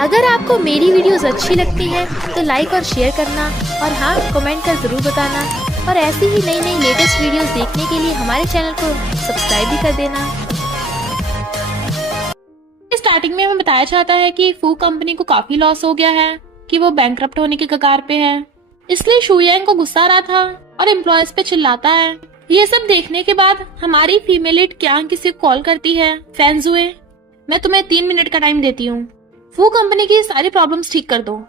अगर आपको मेरी वीडियोस अच्छी लगती हैं तो लाइक और शेयर करना और हाँ कमेंट कर जरूर बताना और ऐसी ही नई नई लेटेस्ट वीडियोस देखने के लिए हमारे चैनल को सब्सक्राइब भी कर देना। स्टार्टिंग में हमें बताया जाता है कि फू कंपनी को काफी लॉस हो गया है, कि वो बैंकरप्ट होने के कगार पे है, इसलिए शू यांग को गुस्सा आ रहा था और एम्प्लॉयज पे चिल्लाता है। ये सब देखने के बाद हमारी फीमेल लीड क्यांग किसी को कॉल करती है, फैंजुए मैं तुम्हें 3 मिनट का टाइम देती हूँ, फू कंपनी की सारी प्रॉब्लम्स ठीक कर दो,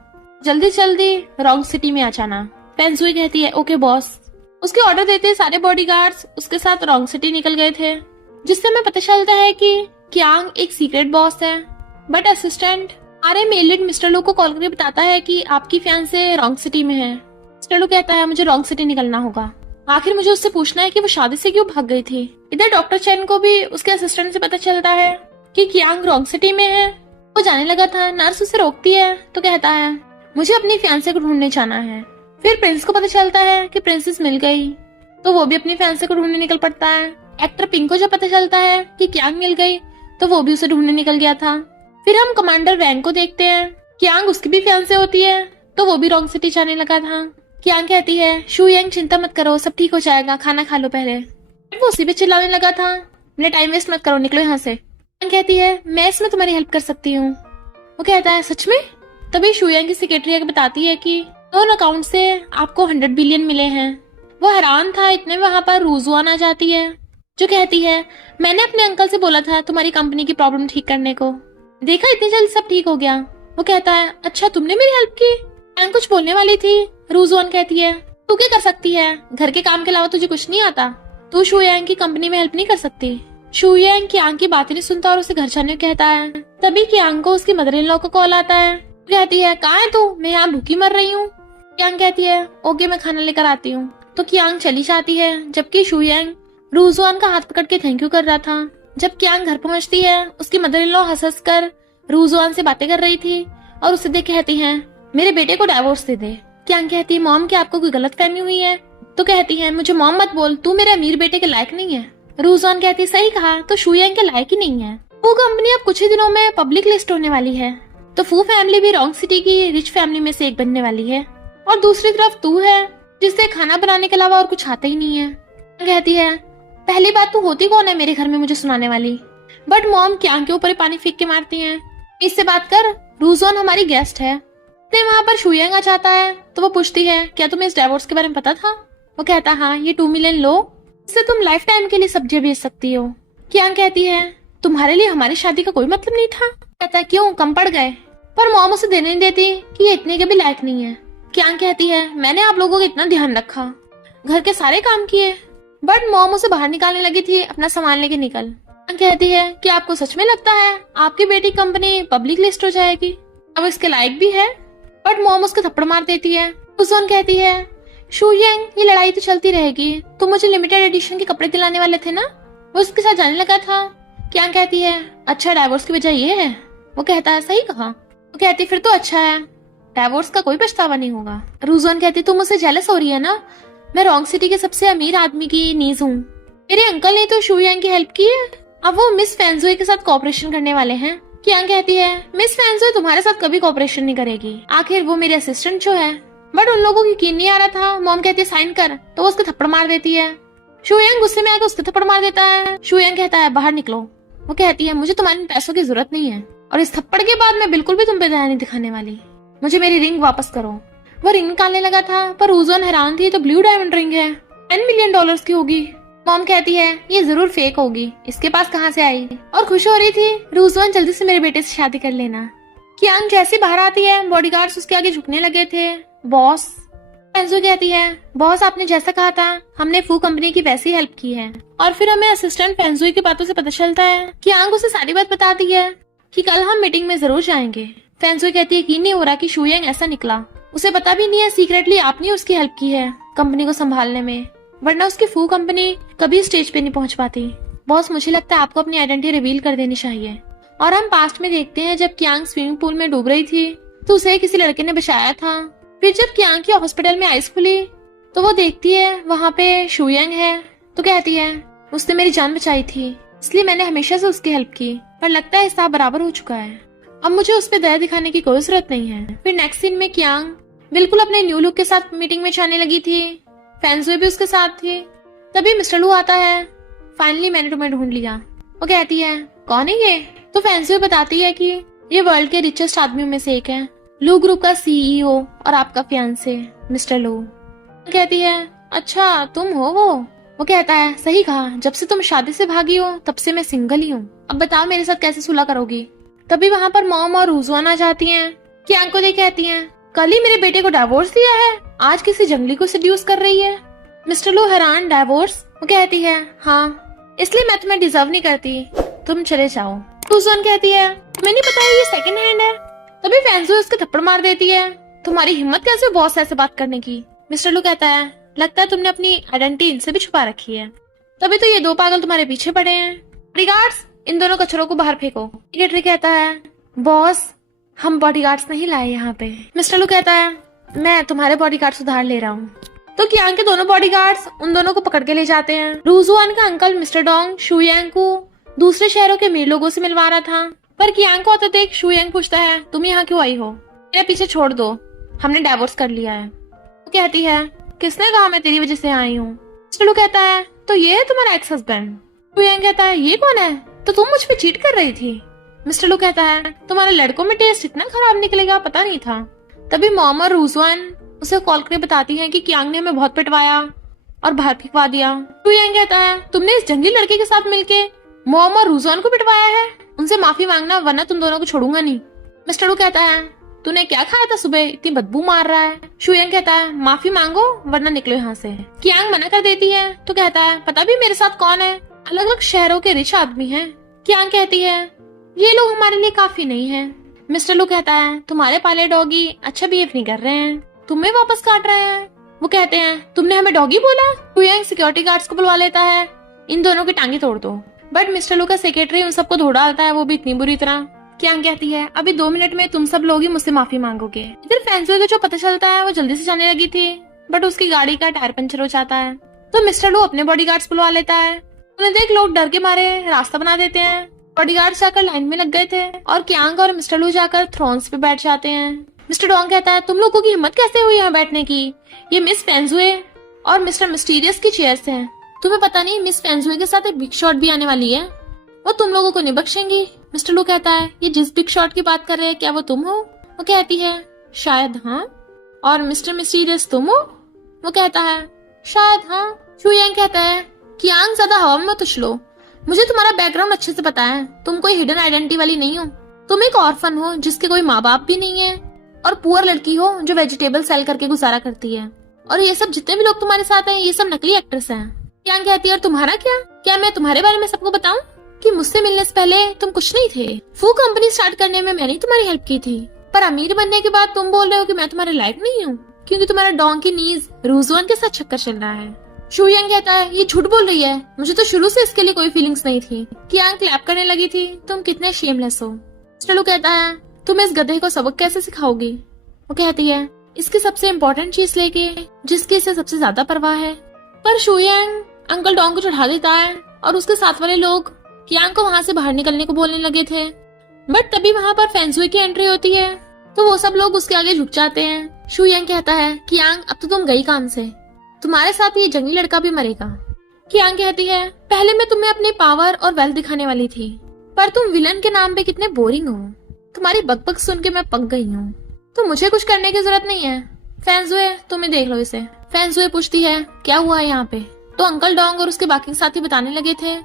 जल्दी जल्दी रॉन्ग सिटी में आ जाना। फैंजुए कहती है ओके बॉस। उसके ऑर्डर देते सारे बॉडीगार्ड्स उसके साथ रॉन्ग सिटी निकल गए थे, जिससे हमें पता चलता है कि क्यांग एक सीक्रेट बॉस है। बट असिस्टेंट आरे मेल लीड मिस्टर लू को कॉल करके बताता है कि आपकी फियांसे रॉन्ग सिटी में है। मिस्टर लू कहता है मुझे रॉन्ग सिटी निकलना होगा, आखिर मुझे उससे पूछना है कि वो शादी से क्यों भाग गई थी। इधर डॉक्टर चैन को भी उसके असिस्टेंट से पता चलता है कि क्यांग रॉन्ग सिटी में है। वो जाने लगा था, नर्स उसे रोकती है तो कहता है मुझे अपनी फियांसे को ढूंढने जाना है। फिर प्रिंस को पता चलता है कि प्रिंसेस मिल गई, तो वो भी अपनी फियांसे को ढूंढने निकल पड़ता है। एक्टर पिंक को जब पता चलता है कि क्यांग मिल गई तो वो भी उसे ढूंढने निकल गया था। फिर हम कमांडर वैंग को देखते हैं, क्यांग उसकी भी फियांसे होती है तो वो भी रॉन्ग सिटी जाने लगा था। क्यांग कहती है शू यांग चिंता मत करो, सब ठीक हो जाएगा, खाना खा लो पहले। वो उसी पे चिल्लाने लगा था, मेरा टाइम वेस्ट मत करो, निकलो यहाँ से। कहती है मैं इसमें तुम्हारी हेल्प कर सकती हूँ। वो कहता है सच में? तभी शू यांग की सेक्रेटरी आके बताती है कि दोनों अकाउंट से आपको 100 बिलियन मिले हैं। वो हैरान था, इतने में वहाँ पर रूजुआन आ जाती है जो कहती है मैंने अपने अंकल से बोला था तुम्हारी कंपनी की प्रॉब्लम ठीक करने को, देखा इतनी जल्दी सब ठीक हो गया। वो कहता है अच्छा तुमने मेरी हेल्प की? क्यांग कुछ बोलने वाली थी, रूजुआन कहती है तू क्या कर सकती है, घर के काम के अलावा तुझे कुछ नहीं आता, तू शू यांग की कंपनी में हेल्प नहीं कर सकती। शू यांग क्यांग की बातें नहीं सुनता और उसे घर जाने को कहता है। तभी क्यांग को उसकी मदर इन लॉ का कॉल आता है, कहती है कहाँ है तू, मैं यहाँ भूखी मर रही हूँ। क्यांग कहती है ओके मैं खाना लेकर आती हूँ। तो क्यांग चली जाती है, जबकि शू यांग रूजुआन का हाथ पकड़ के थैंक यू कर रहा था। जब क्यांग घर पहुंचती है उसकी मदर इन लॉ हंस कर रूजुआन से बातें कर रही थी और उसे देख कहती है मेरे बेटे को डाइवोर्स दे दे। क्यांग कहती है मॉम क्या आपको कोई गलत फहमी हुई है? तो कहती है मुझे मॉम मत बोल, तू मेरे अमीर बेटे के लायक नहीं है। रूजुआन कहती है सही कहा, तो शू यांग के लायक ही नहीं है। फू कंपनी अब कुछ ही दिनों में पब्लिक लिस्ट होने वाली है, तो फू फैमिली भी रॉन्ग सिटी की रिच फैमिली में से एक बनने वाली है। और दूसरी तरफ तू है जिससे खाना बनाने के अलावा और कुछ आता ही नहीं है। कहती है पहली बात तू होती कौन है मेरे घर में मुझे सुनाने वाली। बट मॉम क्यांग के ऊपर पानी फेंक के मारती है, इससे बात कर, रूजुआन हमारी गेस्ट है। वहाँ पर शू यांग आ जाता है तो वो पूछती है क्या तुम्हें इस डाइवोर्स के बारे में पता था? वो कहता हाँ ये 2 मिलियन लो, इससे तुम लाइफ टाइम के लिए सब्जियां बेच सकती हो। क्यांग कहती है तुम्हारे लिए हमारी शादी का कोई मतलब नहीं था। कहता है क्यों, कम पड़ गए? पर मॉम उसे देने नहीं देती कि ये इतने के भी लायक नहीं है। क्यांग कहती है मैंने आप लोगों का इतना ध्यान रखा, घर के सारे काम किए, बट मॉम उसे बाहर निकालने लगी थी अपना सामान लेके निकल। क्यांग कहती है कि आपको सच में लगता है आपकी बेटी कंपनी पब्लिक लिस्ट हो जाएगी, अब इसके लायक भी है? बट मॉम उसको थप्पड़ मार देती है। रूजुआन कहती है शू यांग ये लड़ाई तो चलती रहेगी, तुम मुझे लिमिटेड एडिशन के कपड़े दिलाने वाले थे ना? वो उसके साथ जाने लगा था। क्यांग कहती है अच्छा डाइवोर्स की वजह ये है? वो कहता है सही कहा। वो कहती फिर तो अच्छा है, डाइवोर्स का कोई पछतावा नहीं होगा। रूजुआन कहती तुम मुझसे जेलस हो रही है ना, मैं रॉन्ग सिटी के सबसे अमीर आदमी की नीज हूँ, मेरे अंकल ने तो शू यांग की हेल्प की है, अब वो मिस फैंजुए के साथ कोऑपरेशन करने वाले हैं। क्यांग कहती है मिस फैंजुए तुम्हारे साथ कभी कोऑपरेशन नहीं करेगी, आखिर वो मेरे असिस्टेंट जो है। बट उन लोगों को यकीन नहीं आ रहा था। मॉम कहती है साइन कर, तो वो उसको थप्पड़ मार देती है। शू यांग गुस्से में आकर उसको थप्पड़ मार देता है। शू यांग कहता है बाहर निकलो। वो कहती है मुझे तुम्हारे पैसों की जरूरत नहीं है और इस थप्पड़ के बाद मैं बिल्कुल भी तुम पे दया नहीं दिखाने वाली, मुझे मेरी रिंग वापस करो। वो रिंग निकालने लगा था पर रूजुआन हैरान थी, तो ब्लू डायमंड रिंग है, 10 मिलियन डॉलर्स की होगी। मॉम कहती है ये जरूर फेक होगी, इसके पास कहाँ से आई? और खुश हो रही थी रूजुआन जल्दी से मेरे बेटे से शादी कर लेना। क्यांग जैसे बाहर आती है बॉडीगार्ड्स उसके आगे झुकने लगे थे। बॉस फैंजुए कहती है बॉस आपने जैसा कहा था हमने फू कंपनी की वैसी हेल्प की है। और फिर हमें असिस्टेंट फैंजुए की बातों से पता चलता है क्यांग उसे सारी बात बताती है कि कल हम मीटिंग में जरूर जाएंगे। फैंजुए कहती है यकीन नहीं हो रहा कि शू यांग ऐसा निकला, उसे पता भी नहीं है सीक्रेटली आपने उसकी हेल्प की है कंपनी को संभालने में, वरना उसकी फू कंपनी कभी स्टेज पे नहीं पहुंच पाती। बॉस मुझे लगता है आपको अपनी आइडेंटिटी रिवील कर देनी चाहिए। और हम पास्ट में देखते हैं जब क्यांग स्विमिंग पूल में डूब रही थी तो उसे किसी लड़के ने बचाया था। फिर जब क्यांग की हॉस्पिटल में आइस खुली तो वो देखती है वहाँ पे शू यांग है, तो कहती है उसने मेरी जान बचाई थी, इसलिए मैंने हमेशा से उसकी हेल्प की, पर लगता है हिसाब बराबर हो चुका है। अब मुझे उस पर दया दिखाने की कोई जरूरत नहीं है। फिर नेक्स्ट सीन में कियांग बिल्कुल अपने न्यू लुक के साथ मीटिंग में जाने लगी थी। फैंसुए भी उसके साथ थी। तभी मिस्टर लू आता है। फाइनली मैंने तुम्हें ढूंढ लिया। वो कहती है कौन है ये? तो फैंसुए बताती है कि ये वर्ल्ड के रिचेस्ट आदमियों में से एक है, लू ग्रुप का सीईओ और आपका फियांसे मिस्टर लू। कहती है अच्छा तुम हो वो? वो कहता है सही कहा, जब से तुम शादी से भागी हो तब से मैं सिंगल ही हूँ। अब बताओ मेरे साथ कैसे सुलह करोगी? तभी वहाँ पर मॉम और रूजुआन आ जाती हैं। कियांग को देख कहती हैं कल ही मेरे बेटे को डिवोर्स दिया है, आज किसी जंगली को सेड्यूस कर रही है। मिस्टर लू हैरान, डिवोर्स? वो कहती है हाँ, इसलिए मैं तुम्हें डिजर्व नहीं करती, तुम चले जाओ। रूजुआन कहती है तुम्हें नहीं पता है ये सेकंड हैंड है। तभी फैंसुए उसके थप्पड़ मार देती है। तुम्हारी हिम्मत कैसे बॉस ऐसे बात करने की? मिस्टर लू कहता है लगता है तुमने अपनी आइडेंटिटी इनसे भी छुपा रखी है, तभी तो ये दो पागल तुम्हारे पीछे पड़े हैं। बॉडीगार्ड्स इन दोनों कचरों को बाहर फेंको। सेक्रेटरी कहता है बॉस हम बॉडीगार्ड्स नहीं लाए यहाँ पे। मिस्टर लू कहता है मैं तुम्हारे बॉडीगार्ड्स उधार ले रहा हूँ। तो कियांग के दोनों बॉडीगार्ड्स उन दोनों को पकड़ के ले जाते हैं। रूजुआन का अंकल मिस्टर डोंग शुयांग को दूसरे शहरों के अमीर लोगों से मिलवा रहा था, पर कियांग को आते देख शुयांग पूछता है तुम यहाँ क्यों आई हो? मेरे पीछे छोड़ दो, हमने डिवोर्स कर लिया है। वो कहती है किसने कहा मैं तेरी वजह से आई हूँ? मिस्टर लू कहता है तो ये है तुम्हारा एक्स हस्बैंड। शुयांग कहता है ये कौन है? तो तुम मुझ पे चीट कर रही थी। मिस्टर लू कहता है तुम्हारे लड़कों में टेस्ट इतना खराब निकलेगा पता नहीं था। तभी मॉम और रूजुआन उसे कॉल करके बताती हैं कि कियांग ने हमें बहुत पिटवाया और बाहर फेंकवा दिया। शुयांग कहता है तुमने इस जंगली लड़के के साथ मिलके मॉम और रूजुआन को पिटवाया है, उनसे माफी मांगना वरना तुम दोनों को छोड़ूंगा नहीं। मिस्टर लू कहता है तूने क्या खाया था सुबह, इतनी बदबू मार रहा है। शुयांग कहता है माफी मांगो वरना निकलो यहाँ से। कियांग मना कर देती है तो कहता है पता भी मेरे साथ कौन है, अलग अलग शहरों के रिच आदमी हैं। कियांग कहती है ये लोग हमारे लिए काफी नहीं है। मिस्टर लू कहता है तुम्हारे पाले डॉगी अच्छा बिहेव नहीं कर रहे हैं, तुम्हें वापस काट रहे हैं। वो कहते हैं तुमने हमें डॉगी बोला। शुयांग सिक्योरिटी गार्ड्स को बुलवा लेता है, इन दोनों की टांगे तोड़ दो। बट मिस्टर लू का सेक्रेटरी उन सबको धो डालता है, वो भी इतनी बुरी तरह। कियांग कहती है अभी 2 मिनट में तुम सब लोग ही मुझसे माफी मांगोगे। इधर फैंसुए को जो पता चलता है वो जल्दी से जाने लगी थी, बट उसकी गाड़ी का टायर पंचर हो जाता है। तो मिस्टर लू अपने बॉडीगार्ड्स बुलवा लेता है। उन्हें देख लोग डर के मारे रास्ता बना देते हैं। बॉडीगार्ड्स जाकर लाइन में लग गए थे और कियांग और मिस्टर लू जाकर थ्रोन्स पे बैठ जाते हैं। मिस्टर डोंग कहता है तुम लोगों की हिम्मत कैसे हुई यहाँ बैठने की? ये मिस फैंसुए और मिस्टर मिस्टीरियस की चेयर्स हैं। तुम्हें पता नहीं मिस फैंसुए के साथ एक बिग शॉट भी आने वाली है, वो तुम लोगों को नहीं बख्शेंगी। मिस्टर लू कहता है ये जिस बिग शॉट की बात कर रहे हैं क्या वो तुम हो? वो कहती है शायद हाँ। और मिस्टर मिस्टीरियस तुम हो? वो कहता है शायद हाँ। शुयांग कहता है कियांग ज्यादा हवा में मत उछलो, मुझे तुम्हारा बैकग्राउंड अच्छे से पता है, तुम कोई हिडन आइडेंटिटी वाली नहीं हो। तुम एक ऑर्फन हो जिसके कोई माँ बाप भी नहीं है और पुअर लड़की हो जो वेजिटेबल सेल करके गुजारा करती है, और ये सब जितने भी लोग तुम्हारे साथ हैं ये सब नकली एक्ट्रेस हैं। कियांग कहती है और तुम्हारा क्या मैं तुम्हारे बारे में सबको बताऊं कि मुझसे मिलने से पहले तुम कुछ नहीं थे। फू कंपनी स्टार्ट करने में मैंने तुम्हारी हेल्प की थी, पर अमीर बनने के बाद तुम बोल रहे हो कि मैं तुम्हारे लायक नहीं हूँ क्योंकि तुम्हारा डोंग की नीज रूजुआन के साथ चक्कर चल रहा है। शुयांग कहता है ये झूठ बोल रही है, मुझे तो शुरू से इसके लिए कोई फीलिंग्स नहीं थी। कियांग क्लैप करने लगी थी, तुम कितने शेमलेस हो। मिस्टर लू कहता है तुम इस गधे को सबक कैसे सिखाओगी? वो कहती है इसकी सबसे इम्पोर्टेंट चीज लेके जिसकी इसे सबसे ज्यादा परवाह है। पर शुयांग अंकल डोंग को चढ़ा देता है और उसके साथ वाले लोग कियांग को वहाँ से बाहर निकलने को बोलने लगे थे। बट तभी वहाँ पर फैंसुए की एंट्री होती है तो वो सब लोग उसके आगे झुक जाते हैं। शुयांग कहता है कियांग अब तो तुम गई काम से, तुम्हारे साथ ये जंगली लड़का भी मरेगा। कियांग कहती है पहले मैं तुम्हें अपने पावर और वेल्थ दिखाने वाली थी, पर तुम विलन के नाम पे कितने बोरिंग हो। तुम्हारी बकबक सुन के मैं पक गई हूँ, तो मुझे कुछ करने की जरूरत नहीं है। फैंसुए तुम ही देख लो इसे। फैंसुए पूछती है क्या हुआ है यहाँ पे? तो अंकल डोंग और उसके बाकी साथी बताने लगे थे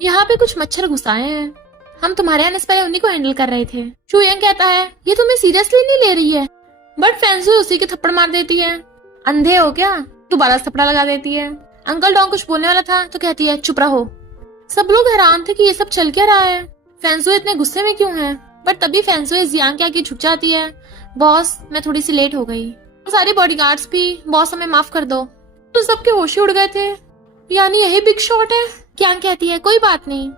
यहाँ पे कुछ मच्छर घुस आए हैं, हम तुम्हारे आने से पहले उन्हीं को हैंडल कर रहे थे। शुयांग कहता है ये तुम्हें सीरियसली नहीं ले रही है, बट फैंसुए उसी के थप्पड़ मार देती है। अंधे हो क्या? दोबारा थप्पड़ा लगा देती है। अंकल डोंग कुछ बोलने वाला था तो कहती है चुप रहो। सब लोग हैरान थे कि ये सब चल क्या रहा है, फैंसुए इतने गुस्से में क्यों है। बट तभी फैंसुए जियांग के आगे झुक जाती है, बॉस मैं थोड़ी सी लेट हो गई। तो सारे बॉडीगार्ड्स भी बॉस हमें माफ कर दो। तो सबके होश ही उड़ गए थे, यानी यही बिग शॉट है। कियांग कहती है कोई बात नहीं,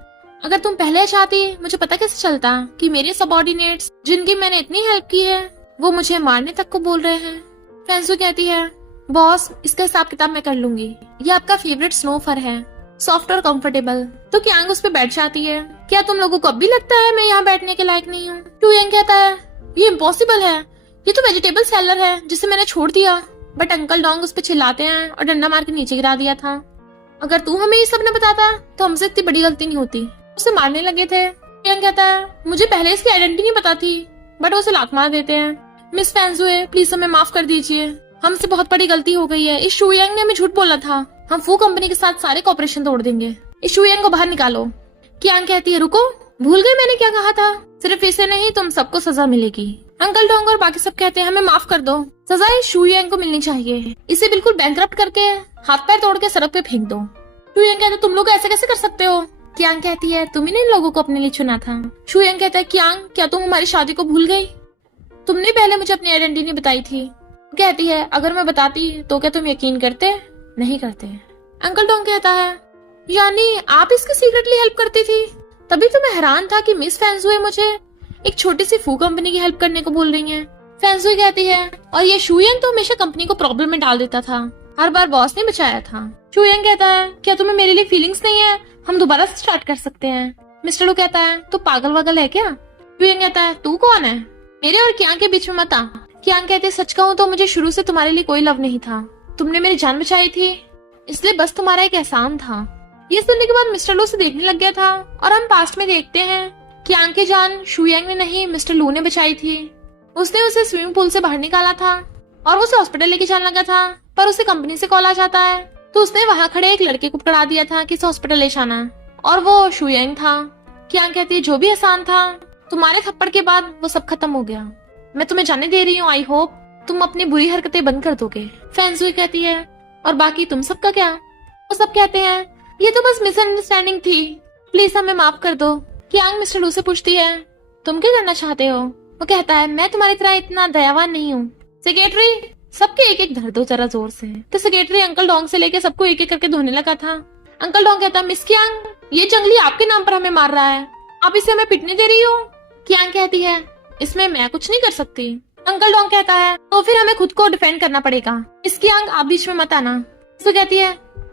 अगर तुम पहले चाहती मुझे पता कैसे चलता कि मेरे सबऑर्डिनेट्स जिनकी मैंने इतनी हेल्प की है वो मुझे मारने तक को बोल रहे हैं। फैंसुए कहती है बॉस इसका हिसाब किताब मैं कर लूंगी, ये आपका फेवरेट स्नो फर है, सॉफ्ट और कंफर्टेबल। तो क्यांग उस पे बैठ जाती है। क्या तुम लोगों को अब भी लगता है मैं यहाँ बैठने के लायक नहीं हूँ? शुयांग कहता है ये इम्पॉसिबल है, ये तो वेजिटेबल सेलर है जिसे मैंने छोड़ दिया। बट अंकल डोंग उस पे चिल्लाते हैं और डंडा मार के नीचे गिरा दिया था। अगर तू हमें ये सब न बताता तो हमसे इतनी बड़ी गलती नहीं होती। उसे मारने लगे थे। शुयांग कहता है मुझे पहले इसकी आइडेंटिटी नहीं पता थी, बट उसे लात मार देते हैं। मिस फैंजुए प्लीज हमें माफ कर दीजिए, हमसे बहुत बड़ी गलती हो गई है। इस शुयांग ने हमें झूठ बोला था, हम फू कंपनी के साथ सारे कॉपरेशन तोड़ देंगे। इस शुयांग को बाहर निकालो। क्यांग कहती है रुको, भूल गए मैंने क्या कहा था? सिर्फ इसे नहीं तुम सबको सजा मिलेगी। अंकल डोंग और बाकी सब कहते हैं हमें माफ कर दो, सजा इस शुयांग को मिलनी चाहिए। इसे बिल्कुल बैंकरप्ट करके हाथ पैर तोड़ के सड़क पे फेंक दो। शुयांग कहते तुम लोग ऐसे कैसे कर सकते हो? क्यांग कहती है तुम ही ने इन लोगों को अपने लिए चुना था। शुयांग कहता है क्यांग क्या तुम हमारी शादी को भूल गई? तुमने पहले मुझे अपनी आइडेंटिटी बताई थी। कहती है अगर मैं बताती तो क्या तुम यकीन करते? नहीं करते। अंकल डोंग कहता है यानी आप इसकी सीक्रेटली हेल्प करती थी? तभी तो मैं हैरान था कि मिस फैंजुए मुझे एक छोटी सी फू कंपनी की हेल्प करने को बोल रही हैं। फैंजुए कहती है और ये शुयांग तो हमेशा कंपनी को प्रॉब्लम में डाल देता था, हर बार बॉस ने बचाया था। शुयांग कहता है क्या तुम्हें मेरे लिए फीलिंग्स नहीं है? हम दोबारा से स्टार्ट कर सकते हैं। मिस्टर लू कहता है तो पागल वागल है क्या? शुयांग कहता है तू कौन है? मेरे और क्यांग के बीच में मत आ। क्यांग कहते सच कहूँ तो मुझे शुरू से तुम्हारे लिए कोई लव नहीं था, तुमने मेरी जान बचाई थी इसलिए बस तुम्हारा एक एहसान था। ये सुनने के बाद मिस्टर लू से देखने लग गया था और हम पास्ट में देखते हैं क्यांग की जान शुयांग ने नहीं मिस्टर लू ने बचाई थी। उसने उसे स्विमिंग पूल से बाहर निकाला था और वो उसे हॉस्पिटल लेके जाने लगा था, पर उसे कंपनी से कॉल आ जाता है तो उसने वहाँ खड़े एक लड़के को पकड़ा दिया था कि इसे हॉस्पिटल ले जाना है और वो शुयांग था। क्यांग कहती है जो भी एहसान था तुम्हारे थप्पड़ के बाद वो सब खत्म हो गया, मैं तुम्हें जाने दे रही हूँ, आई होप तुम अपनी बुरी हरकतें बंद कर दोगे। फैंजुए कहती है और बाकी तुम सबका क्या? वो सब कहते हैं ये तो बस मिसअंडरस्टैंडिंग थी, प्लीज हमें माफ कर दो। क्यांग मिस्टर लू से पूछती है तुम क्या करना चाहते हो? वो कहता है मैं तुम्हारी तरह इतना दयावान नहीं हूँ। सेक्रेटरी सबके एक एक धर दो जरा जोर से। तो सेक्रेटरी अंकल डोंग से लेके सबको एक एक करके धोने लगा था। अंकल डोंग कहता मिस क्यांग ये जंगली आपके नाम पर हमें मार रहा है, आप इसे हमें पिटने दे रही हो? क्यांग कहती है इसमें मैं कुछ नहीं कर सकती। अंकल डोंग कहता है तो फिर हमें खुद को डिफेंड करना पड़ेगा, इसकी आंग आप बीच में मत आना। तो कहती है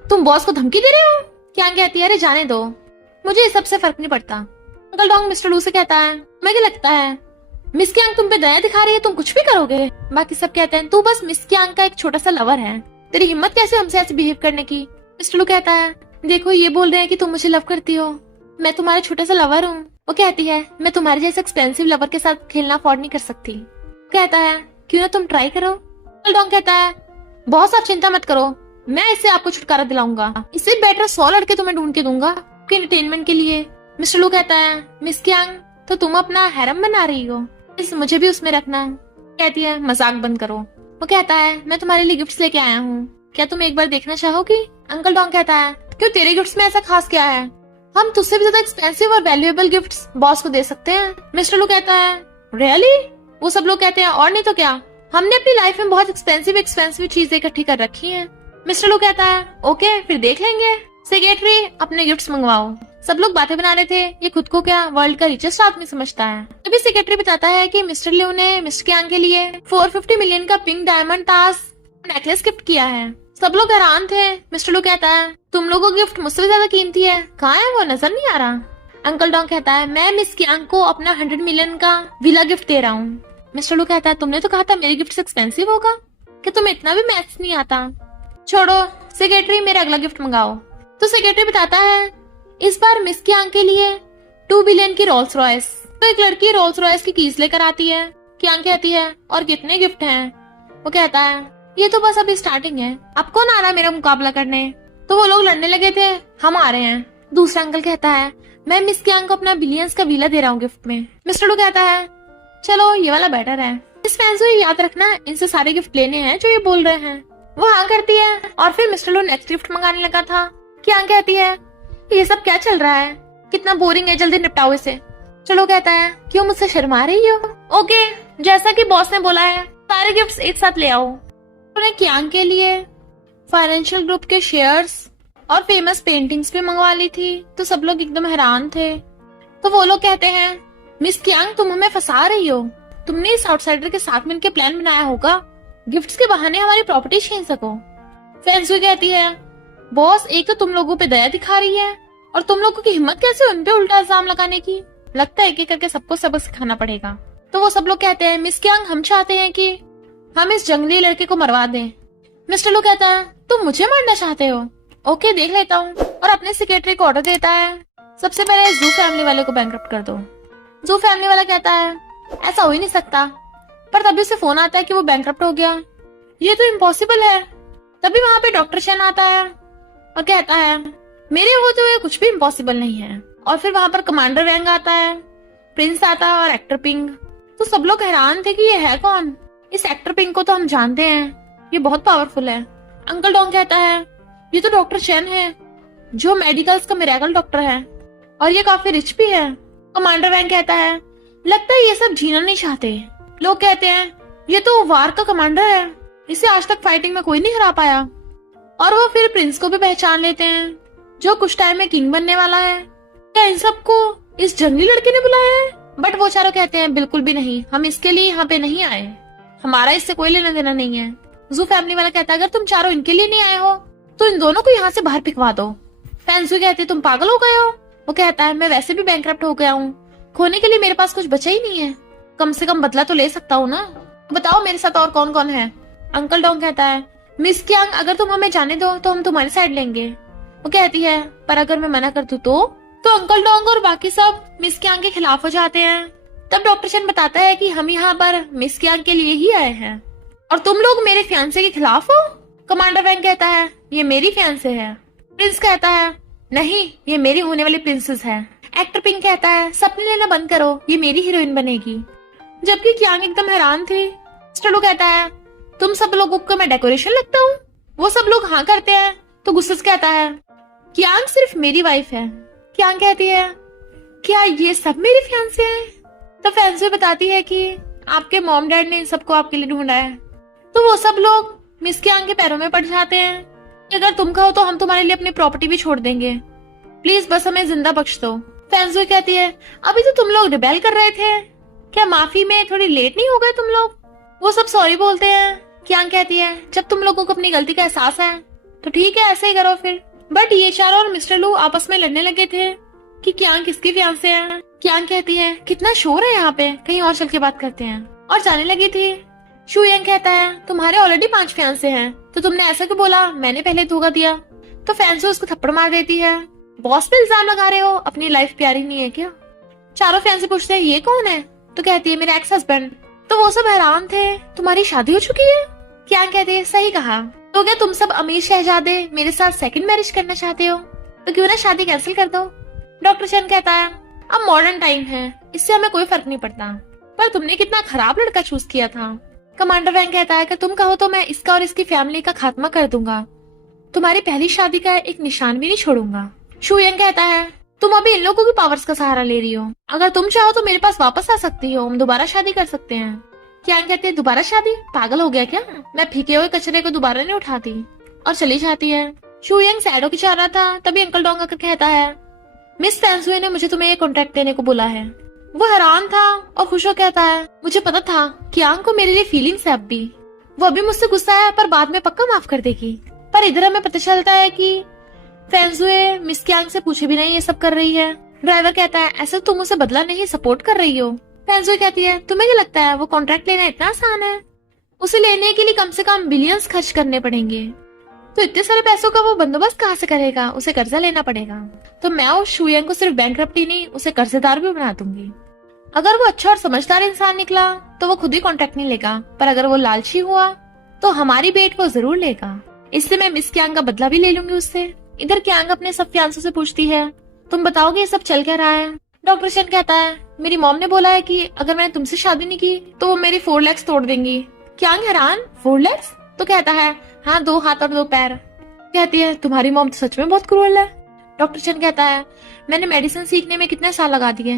तुम बॉस को धमकी दे रहे हो? क्यांग कहती है अरे जाने दो, मुझे इस सबसे फर्क नहीं पड़ता। अंकल डोंग मिस्टर लू से कहता है मैं क्या लगता है मिस क्यांग तुम पे दया दिखा रही है, तुम कुछ भी करोगे? बाकी सब कहते हैं तू बस मिस क्यांग का एक छोटा सा लवर है, तेरी हिम्मत कैसे हमसे ऐसे बिहेव करने की? मिस्टर लू कहता है देखो ये बोल रहे हैं कि तुम मुझे लव करती हो, मैं तुम्हारा छोटा सा लवर हूँ। वो कहती है मैं तुम्हारे जैसे एक्सपेंसिव लवर के साथ खेलना अफोर्ड नहीं कर सकती। कहता है क्यों ना तुम ट्राई करो। अंकल डोंग कहता है बहुत आप चिंता मत करो, मैं इससे आपको छुटकारा दिलाऊंगा, इससे बेटर 100 लड़के तुम्हें ढूंढ के दूंगा आपके एंटरटेनमेंट के लिए। मिस्टर लू कहता है मिस क्यांग तो तुम अपना हैरम बना रही हो, इस मुझे भी उसमें रखना। कहती है मजाक बंद करो। वो कहता है मैं तुम्हारे लिए गिफ्ट्स लेके आया हूँ, क्या तुम एक बार देखना चाहोगी? अंकल डोंग कहता है क्यों तेरे गिफ्ट्स में ऐसा खास क्या है? हम तुझसे भी ज्यादा एक्सपेंसिव और वैल्यूएबल गिफ्ट्स बॉस को दे सकते हैं। मिस्टर लू कहता है रियली? वो सब लोग कहते हैं और नहीं तो क्या, हमने अपनी लाइफ में बहुत एक्सपेंसिव चीजें इकट्ठी कर रखी हैं। मिस्टर लू कहता है ओके फिर देख लेंगे। सेक्रेटरी अपने गिफ्ट्स मंगवाओ। सब लोग बातें बना रहे थे ये खुद को क्या वर्ल्ड का रिचेस्ट आदमी समझता है। तभी सेक्रेटरी बताता है कि मिस्टर लियो ने मिस्टर क्यांग के लिए 450 मिलियन का पिंक डायमंड ताज नेकलेस गिफ्ट किया है। सब लोग हैरान थे। मिस्टर लू कहता है तुम लोगों का गिफ्ट मुझसे ज्यादा कीमती है, कहाँ है वो, नजर नहीं आ रहा। अंकल डोंग कहता है मैं मिस क्यांग को अपना 100 मिलियन का विला गिफ्ट दे रहा हूँ। मिस्टर लू कहता है तुमने तो कहा था मेरे गिफ्ट एक्सपेंसिव होगा, क्या तुम्हें इतना भी मैथ्स नहीं आता? छोड़ो सेक्रेटरी मेरा अगला गिफ्ट मंगाओ। तो सेक्रेटरी बताता है इस बार मिस क्यांग के लिए 2 बिलियन की रोल्स रॉयस। तो एक लड़की रोल्स रॉयस की कीज लेकर आती है। क्यांग कहती है और कितने गिफ्ट हैं? वो कहता है ये तो बस अभी स्टार्टिंग है, अब कौन आ रहा है मेरा मुकाबला करने? तो वो लोग लड़ने लगे थे, हम आ रहे हैं। दूसरा अंकल कहता है मैं मिस क्यांग को अपना बिलियंस का विला दे रहा हूँ गिफ्ट में। मिस्टर लू कहता है चलो ये वाला बेटर है। इस फैंस को याद रखना इनसे सारे गिफ्ट लेने हैं जो ये बोल रहे हैं। वो हाँ करती है और फिर मिस्टर लू नेक्स्ट गिफ्ट मंगाने लगा था। क्यांग कहती है ये सब क्या चल रहा है, कितना बोरिंग है, जल्दी निपटाओ इसे। चलो कहता है क्यों मुझसे शर्मा रही हो? ओके जैसा कि बॉस ने बोला है सारे गिफ्ट्स एक साथ ले आओ। उन्हें क्यांग के लिए फाइनेंशियल ग्रुप के शेयर्स और फेमस पेंटिंग्स भी मंगवा ली थी। तो सब लोग एकदम हैरान थे। तो वो लोग कहते हैं मिस क्यांग तुम हमें फंसा रही हो, तुमने इस आउटसाइडर के साथ मिलकर प्लान बनाया होगा गिफ्ट्स के बहाने हमारी प्रॉपर्टी छीन सको। फैंसुई कहती है बॉस, एक तो तुम लोगों पे दया दिखा रही है और तुम लोगों की हिम्मत कैसे उन पे उल्टा इल्जाम लगाने की। लगता है एक एक करके सबको सबक सिखाना पड़ेगा। तो वो सब लोग कहते हैं, मिस कियांग, हम चाहते हैं कि हम इस जंगली लड़के को मरवा दें। मिस्टर लू कहता है, तुम मुझे मारना चाहते हो? ओके, देख लेता हूँ। और अपने सेक्रेटरी को ऑर्डर देता है, सबसे पहले जू फैमिली वाले को बैंकरप्ट कर दो। जू फैमिली वाला कहता है, ऐसा हो ही नहीं सकता। पर तभी उसे फोन आता है कि वो बैंकरप्ट हो गया। ये तो इम्पॉसिबल है। तभी वहां पे डॉक्टर चेन आता है और कहता है, मेरे होते हुए कुछ भी इम्पॉसिबल नहीं है। और फिर वहां पर कमांडर वैंग आता है, प्रिंस आता है और एक्टर पिंग। तो सब लोग हैरान थे कि ये है कौन। इस एक्टर पिंग को तो हम जानते हैं, ये बहुत पावरफुल है। अंकल डोंग कहता है, ये तो डॉक्टर चेन है, जो मेडिकल्स का मिरेकल डॉक्टर है और ये काफी रिच भी है। कमांडर वैंग कहता है, लगता है ये सब जीना नहीं चाहते। लोग कहते हैं, ये तो वार का कमांडर है, इसे आज तक फाइटिंग में कोई नहीं हरा पाया। और वो फिर प्रिंस को भी पहचान लेते हैं, जो कुछ टाइम में किंग बनने वाला है। क्या इन सबको इस जंगली लड़के ने बुलाया है? बट वो चारों कहते हैं, बिल्कुल भी नहीं, हम इसके लिए यहाँ पे नहीं आए, हमारा इससे कोई लेना देना नहीं है। जू फैमिली वाला कहता है, अगर तुम चारों इनके लिए नहीं आए हो तो इन दोनों को यहाँ से बाहर फिकवा दो। फैंसू कहते, तुम पागल हो गए हो? वो कहता है, मैं वैसे भी बैंकरप्ट हो गया हूँ, खोने के लिए मेरे पास कुछ बचा ही नहीं है, कम से कम बदला तो ले सकता हूँ ना। बताओ मेरे साथ और कौन कौन है? अंकल डोंग कहता है, मिस कियांग, अगर तुम हमें जाने दो तो हम तुम्हारी साइड लेंगे। वो कहती है, पर अगर मैं मना कर दूं तो अंकल डोंग और बाकी सब मिस कियांग के खिलाफ हो जाते हैं। तब डॉक्टर चेन बताता है कि हम यहाँ पर मिस कियांग के लिए ही आए हैं और तुम लोग मेरे फियांसे के खिलाफ हो। कमांडर वैंग कहता है, ये मेरी फियांसे है। प्रिंस कहता है, नहीं, ये मेरी होने वाली प्रिंसेस है। एक्टर पिंक कहता है, सपने लेना बंद करो, ये मेरी हीरोइन बनेगी। जबकि कियांग एकदम हैरान थी। स्टलो कहता है, तुम सब लोगों को मैं डेकोरेशन लगता हूँ? वो सब लोग हाँ करते हैं। तो गुस्से से कहता है, कियांग सिर्फ मेरी वाइफ है। कियांग कहती है, क्या ये सब मेरे फियांसे हैं? तो फैंसी बताती है कि आपके मॉम डैड ने इन सबको आपके लिए ढूंढा है। तो वो सब लोग मिस कियांग के पैरों में पड़ जाते हैं कि अगर तुम कहो तो हम तुम्हारे लिए अपनी प्रॉपर्टी भी छोड़ देंगे, प्लीज बस हमें जिंदा बख्श दो। फैंसी कहती है, अभी तो तुम लोग रिबेल कर रहे थे, क्या माफी में थोड़ी लेट नहीं हो गए तुम लोग? वो सब सॉरी बोलते हैं। कियांग कहती है, जब तुम लोगों को अपनी गलती का एहसास है तो ठीक है, ऐसे ही करो फिर। बट ये चारों और मिस्टर लू आपस में लड़ने लगे थे कि कियांग किसकी फियांसे है। कियांग कहती है, कितना शोर है यहाँ पे, कहीं और चल के बात करते हैं, और जाने लगी थी। शुयांग कहता है, तुम्हारे ऑलरेडी 5 फियांसे हैं, तो तुमने ऐसा क्यों बोला? मैंने पहले धोखा दिया। तो फैंसी उसको थप्पड़ मार देती है। बॉस पे इल्जाम लगा रहे हो, अपनी लाइफ प्यारी नहीं है क्या? चारों फैंसी पूछते हैं, ये कौन है? तो कहती है, मेरा एक्स हस्बैंड। तो वो सब हैरान थे, तुम्हारी शादी हो चुकी है? कियांग कहती है, सही कहा। तो क्या तुम सब अमीर शहजादे मेरे साथ सेकंड मैरिज करना चाहते हो? तो क्यों ना शादी कैंसिल कर दो। डॉक्टर चेन कहता है, अब मॉडर्न टाइम है, इससे हमें कोई फर्क नहीं पड़ता, पर तुमने कितना खराब लड़का चूज किया था। कमांडर वैंग कहता है कि तुम कहो तो मैं इसका और इसकी फैमिली का खात्मा कर दूंगा, तुम्हारी पहली शादी का एक निशान भी नहीं छोड़ूंगा। शुयांग कहता है, तुम अभी इन लोगों की पावर्स का सहारा ले रही हो, अगर तुम चाहो तो मेरे पास वापस आ सकती हो, हम दोबारा शादी कर सकते हैं। कियांग कहती है, दोबारा शादी? पागल हो गया क्या? मैं फेंके हुए कचरे को दोबारा नहीं उठाती, और चली जाती है। शुयांग सैडो की चाह रहा था, तभी अंकल डोंग आकर कहता है, मिस फैंसुए ने मुझे तुम्हें ये कॉन्ट्रैक्ट देने को बोला है। वो हैरान था और खुश हो कहता है, मुझे पता था कियांग को मेरे लिए फीलिंग्स है। अब भी वो अभी मुझसे गुस्सा है, पर बाद में पक्का माफ कर देगी। पर इधर हमें पता चलता है कि फैंसुए मिस कियांग से पूछे भी नहीं ये सब कर रही है। ड्राइवर कहता है, ऐसे तुम उसे बदला नहीं, सपोर्ट कर रही हो। फैंसुए कहती है, तुम्हें क्या लगता है वो कॉन्ट्रैक्ट लेना इतना आसान है? उसे लेने के लिए कम से कम बिलियंस खर्च करने पड़ेंगे, तो इतने सारे पैसों का वो बंदोबस्त कहाँ से करेगा? उसे कर्जा लेना पड़ेगा। तो मैं उस शुयांग को सिर्फ बैंकरप्ट ही नहीं, उसे कर्जेदार भी बना दूंगी। अगर वो अच्छा और समझदार इंसान निकला तो वो खुद ही कॉन्ट्रैक्ट नहीं लेगा, पर अगर वो लालची हुआ तो हमारी बेट वो जरूर लेगा। इससे मैं मिस कियांग का बदला भी ले लूंगी उससे। इधर कियांग अपने सब फियांसों से पूछती है, तुम बताओगे ये सब चल क्या रहा है? डॉक्टर चेन कहता है, मेरी मॉम ने बोला है कि अगर मैंने तुमसे शादी नहीं की तो वो मेरी 4 लेग्स तोड़ देंगी। कियांग हैरान, 4 लेग्स? तो कहता है, हाँ, 2 हाथ और 2 पैर। कहती है, तुम्हारी मॉम तो सच में बहुत क्रूअल है। डॉक्टर चेन कहता है, मैंने मेडिसिन सीखने में कितने साल लगा दिए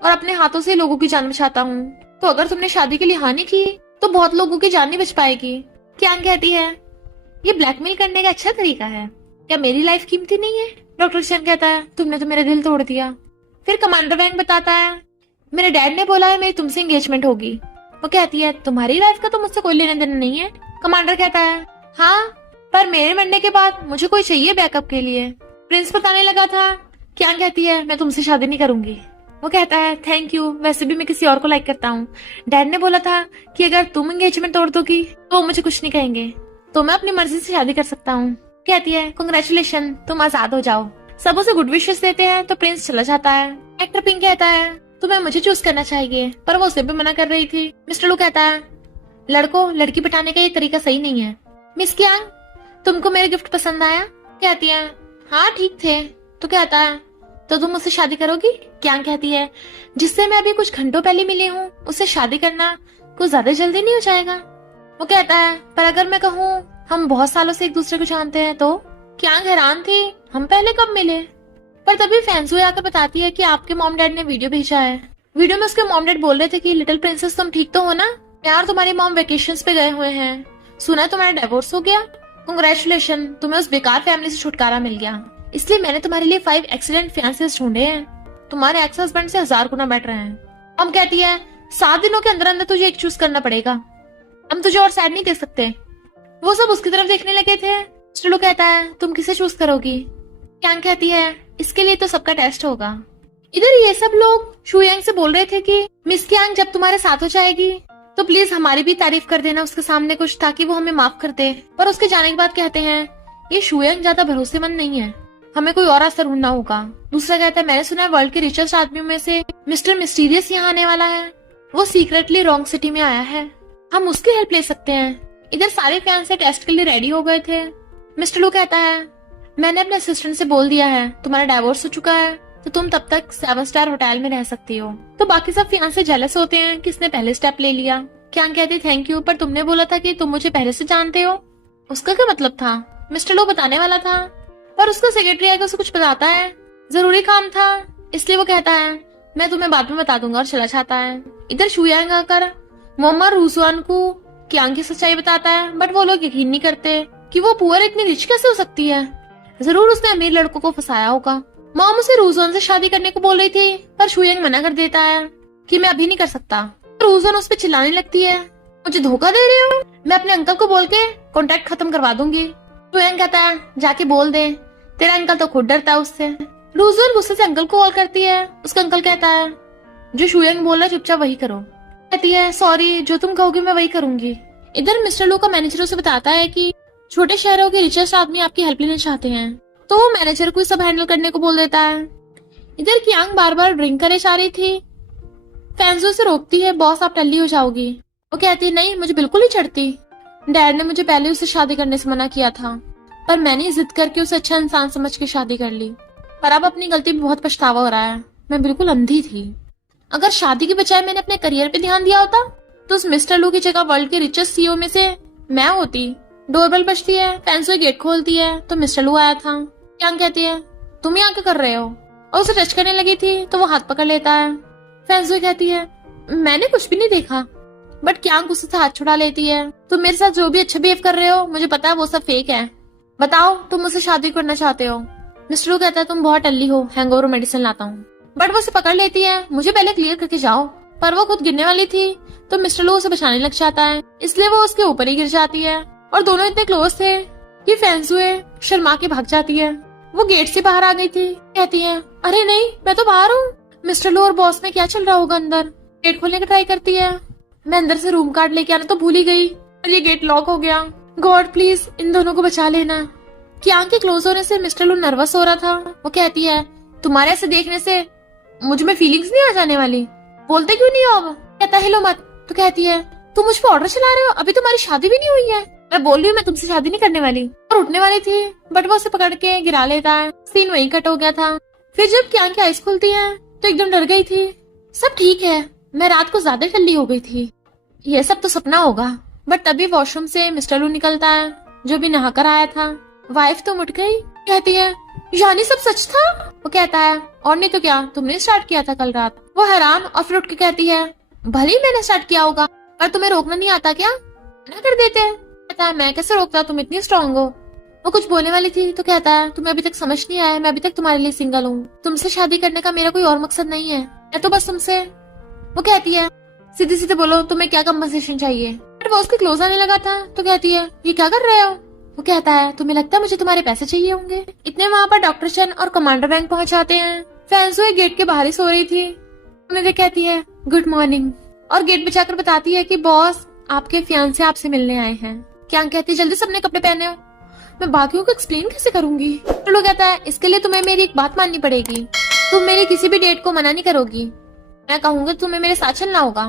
और अपने हाथों से लोगों की जान बचाता हूँ, तो अगर तुमने शादी के लिए हानि की तो बहुत लोगों की जान नहीं बच पाएगी। कियांग कहती है, ये ब्लैकमेल करने का अच्छा तरीका है, क्या मेरी लाइफ कीमती नहीं है? डॉक्टर चेन कहता है, तुमने तो मेरा दिल तोड़ दिया। फिर कमांडर वैंग बताता है, मेरे डैड ने बोला है मेरी तुमसे एंगेजमेंट होगी। वो कहती है, तुम्हारी लाइफ का तो मुझसे कोई लेना देना नहीं है। कमांडर कहता है, हाँ, पर मेरे मरने के बाद मुझे कोई चाहिए बैकअप के लिए। प्रिंस बताने लगा था। क्या कहती है, मैं तुमसे शादी नहीं करूंगी। वो कहता है थैंक यू, वैसे भी मैं किसी और को लाइक करता हूँ। डैड ने बोला था कि अगर तुम एंगेजमेंट तोड़ दोगी तो मुझे कुछ नहीं कहेंगे, तो मैं अपनी मर्जी से शादी कर सकता हूँ। कहती है कांग्रेचुलेशन, तुम आजाद हो जाओ। सब उसे गुड विशेस देते हैं तो प्रिंस चला जाता है। एक्टर पिंक कहता है तुम्हें मुझे चूज करना चाहिए, पर वो उसे भी मना कर रही थी। मिस्टर लू कहता है लड़को लड़की पटाने का ये तरीका सही नहीं है। मिस क्या, तुमको मेरे गिफ्ट पसंद आया? कहती है हाँ ठीक थे। तो कहता है तो तुम मुझसे शादी करोगी? क्या कहती है जिससे मैं अभी कुछ घंटों पहले मिली हूँ उससे शादी करना कुछ ज्यादा जल्दी नहीं हो जाएगा? वो कहता है पर अगर मैं कहूँ हम बहुत सालों से एक दूसरे को जानते हैं तो? क्या हैरान थी, हम पहले कब मिले? पर तभी फैंसुए आकर बताती है कि आपके मॉम डैड ने वीडियो भेजा है। वीडियो में उसके मॉम डैड बोल रहे थे कि लिटिल प्रिंसेस तुम ठीक तो हो ना? यार तुम्हारी मॉम वेकेशंस पे गए हुए हैं, सुना तुम्हारा डिवोर्स हो गया। कांग्रेचुलेशन, तुम्हें उस बेकार फैमिली से छुटकारा मिल गया, इसलिए मैंने तुम्हारे लिए 5 एक्सीलेंट फियांसेस ढूंढे हैं, तुम्हारे एक्स हस्बैंड से 1000 गुना बेटर हैं। हम कहती है 7 दिनों के अंदर अंदर तुझे एक चूज करना पड़ेगा, हम तुझे और सैड नहीं दे सकते। वो सब उसकी तरफ देखने लगे थे। स्टुलू कहता है तुम किसे चूज करोगी? कैंग कहती है इसके लिए तो सबका टेस्ट होगा। इधर ये सब लोग शुयांग से बोल रहे थे कि मिस कैंग जब तुम्हारे साथ हो जाएगी तो प्लीज हमारी भी तारीफ कर देना उसके सामने कुछ, ताकि वो हमें माफ कर दे। पर उसके जाने के बाद कहते हैं ये शुयांग ज्यादा भरोसेमंद नहीं है, हमें कोई और रास्ता ढूंढना होगा। दूसरा कहता है मैंने सुना है वर्ल्ड के रिचेस्ट आदमियों में से मिस्टर मिस्टीरियस यहाँ आने वाला है, वो सीक्रेटली रॉन्ग सिटी में आया है, हम उसकी हेल्प ले सकते हैं। इधर सारे फैंस से टेस्ट के लिए रेडी हो गए थे। मिस्टर लू कहता है मैंने अपने असिस्टेंट से बोल दिया है तुम्हारा डाइवोर्स हो चुका है, तो तुम तब तक 7 स्टार होटल में रह सकती हो। तो बाकी सब फैंस से जेलस होते हैं कि इसने पहले स्टेप ले लिया। क्या कहती थैंक यू, पर तुमने बोला था कि तुम मुझे पहले से जानते हो, उसका क्या मतलब था? मिस्टर लू बताने वाला था, पर उसका सेक्रेटरी आकर उसे कुछ बताता है, जरूरी काम था इसलिए वो कहता है मैं तुम्हें बाद में बता दूंगा और चला जाता है। इधर शुयांग आकर मोहम्मद रूसवान को क्यांग की सच्चाई बताता है, बट वो लोग यकीन नहीं करते कि वो पुअर इतनी रिच कैसे हो सकती है, जरूर उसने अमीर लड़कों को फंसाया होगा। मॉम उसे रूजवान से शादी करने को बोल रही थी, पर शुयांग मना कर देता है कि मैं अभी नहीं कर सकता। रूजवान उस पर चिल्लाने लगती है मुझे धोखा दे रहे हो, मैं अपने अंकल को बोल के कॉन्ट्रैक्ट खत्म करवा दूंगी। शुयांग कहता है जाके बोल दे, तेरा अंकल तो खुद डरता है उससे। रूजवान गुस्से से अंकल को कॉल करती है, उसका अंकल कहता है जो शुयांग बोल रहा है चुपचाप वही करो। कहती है सॉरी, जो तुम कहोगे मैं वही करूंगी। इधर मिस्टर लू का मैनेजर उसे बताता है कि छोटे शहरों के रिचेस्ट आदमी आपकी हेल्प लेना चाहते हैं, तो वो मैनेजर को सब हैंडल करने को बोल देता है। इधर क्यांग बार बार ड्रिंक करे जा रही थी, फैंसो से रोकती है बॉस आप टल्ली हो जाओगी। वो कहती है नहीं मुझे बिल्कुल ही चढ़ती, डैड ने मुझे पहले उससे शादी करने से मना किया था, पर मैंने जिद करके उसे अच्छा इंसान समझ के शादी कर ली, पर अब अपनी गलती में बहुत पछतावा हो रहा है, मैं बिल्कुल अंधी थी। अगर शादी की बजाय मैंने अपने करियर पे ध्यान दिया होता तो उस मिस्टर लू की जगह वर्ल्ड के रिचेस्ट सीईओ में से मैं होती। डोरबेल बजती है, फैंसो गेट खोलती है तो मिस्टर लू आया था। क्या कहती है तुम यहाँ क्या कर रहे हो, और उसे टच करने लगी थी तो वो हाथ पकड़ लेता है। फैंसो कहती है मैंने कुछ भी नहीं देखा, बट क्या गुस्से से हाथ छुड़ा लेती है। तुम मेरे साथ जो भी अच्छा बिहेव कर रहे हो मुझे पता है वो सब फेक है, बताओ तुम मुझसे शादी करना चाहते हो। मिस्टर लू कहता है तुम बहुत टल्ली हो, हैंगओवर मेडिसिन लाता हूँ। बट वो उसे पकड़ लेती है, मुझे पहले क्लियर करके जाओ। पर वो खुद गिरने वाली थी तो मिस्टर लू उसे बचाने लग जाता है, इसलिए वो उसके ऊपर ही गिर जाती है, और दोनों इतने क्लोज थे कि फैंसुए शर्मा के भाग जाती है। वो गेट से बाहर आ गई थी, कहती है अरे नहीं मैं तो बाहर हूँ, मिस्टर लू और बॉस में क्या चल रहा होगा अंदर। गेट खोलने का ट्राई करती है, मैं अंदर से रूम कार्ड लेके आना तो भूल ही गई और ये गेट लॉक हो गया। गॉड प्लीज इन दोनों को बचा लेना। क्या के क्लोज होने से मिस्टर लू नर्वस हो रहा था। वो कहती है तुम्हारे ऐसे देखने से मुझ में फीलिंग्स नहीं आ जाने वाली, बोलते क्यों नहीं हो अब? कहता हिलो मत। तो कहती है तुम मुझ पर ऑर्डर चला रहे हो, अभी तुम्हारी शादी भी नहीं हुई है। मैं बोल रही हूँ मैं तुमसे शादी नहीं करने वाली। और उठने वाली थी बट वो उसे पकड़ के गिरा लेता है। सीन वहीं कट हो गया था। फिर जब क्या की आइज खुलती है तो एकदम डर गई थी। सब ठीक है, मैं रात को ज्यादा ठंडी हो गई थी, ये सब तो सपना होगा। बट तभी वॉशरूम से मिस्टर लू निकलता है जो भी नहाकर आया था। वाइफ तो उठ गई, कहती है यानी सब सच था। वो कहता है और नहीं तो क्या, तुमने स्टार्ट किया था कल रात। वो हैरान और फिर उठ के कहती है भले ही मैंने स्टार्ट किया होगा पर तुम्हें रोकना नहीं आता क्या, मना कर देते। कहता है मैं कैसे रोकता, तुम इतनी स्ट्रांग हो। वो कुछ बोलने वाली थी तो कहता है तुम्हें अभी तक समझ नहीं आया, मैं अभी तक तुम्हारे लिए सिंगल हूँ, तुमसे शादी करने का मेरा कोई और मकसद नहीं है, मैं तो बस तुमसे। वो कहती है सीधे सीधे बोलो तुम्हें क्या कंपनसेशन चाहिए। बट वो उसके क्लोज आने लगा था तो कहती है ये क्या कर रहे हो, वो कहता है तुम्हें लगता है मुझे तुम्हारे पैसे चाहिए होंगे। इतने वहाँ पर डॉक्टर शन और कमांडर वैंग पहुंच जाते हैं। फैंसुए गेट के बाहर ही सो रही थी। उन्हें कहती है गुड मॉर्निंग और गेट बचाकर बताती है कि बॉस आपके फियांसे आपसे मिलने आए हैं। क्या कहती है जल्दी से अपने कपड़े पहने हो। मैं बाकियों को एक्सप्लेन कैसे करूंगी। टुलू कहता है इसके लिए तुम्हें मेरी एक बात माननी पड़ेगी, तुम मेरी किसी भी डेट को मना नहीं करोगी, मैं कहूंगा तुम्हें मेरे साथ चलना होगा।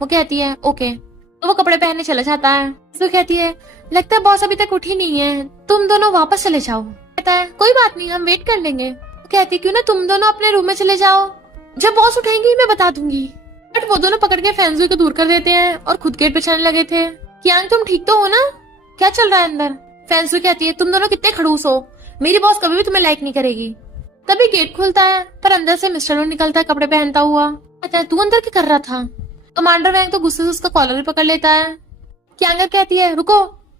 वो कहती है ओके, तो वो कपड़े पहनने चला जाता है। तो कहती है लगता है बॉस अभी तक उठी नहीं है, तुम दोनों वापस चले जाओ। कहता है कोई बात नहीं हम वेट कर लेंगे। वो कहती है क्यों ना तुम दोनों अपने रूम में चले जाओ, जब बॉस उठेंगी मैं बता दूंगी। बट वो दोनों पकड़ के फैंसुई को दूर कर देते हैं और खुद गेट पे चलने लगे थे। कियांग तुम ठीक तो हो ना, क्या चल रहा है अंदर। फैंसुई कहती है तुम दोनों कितने खड़ूस हो, मेरी बॉस कभी भी तुम्हें लाइक नहीं करेगी। तभी गेट खुलता है पर अंदर से मिस्टर लू निकलता है कपड़े पहनता हुआ। कहता है तू अंदर क्या कर रहा था। कमांडर वैंग तो गुस्से से उसका कॉलर भी पकड़ लेता है। कियांग कहती है रुको,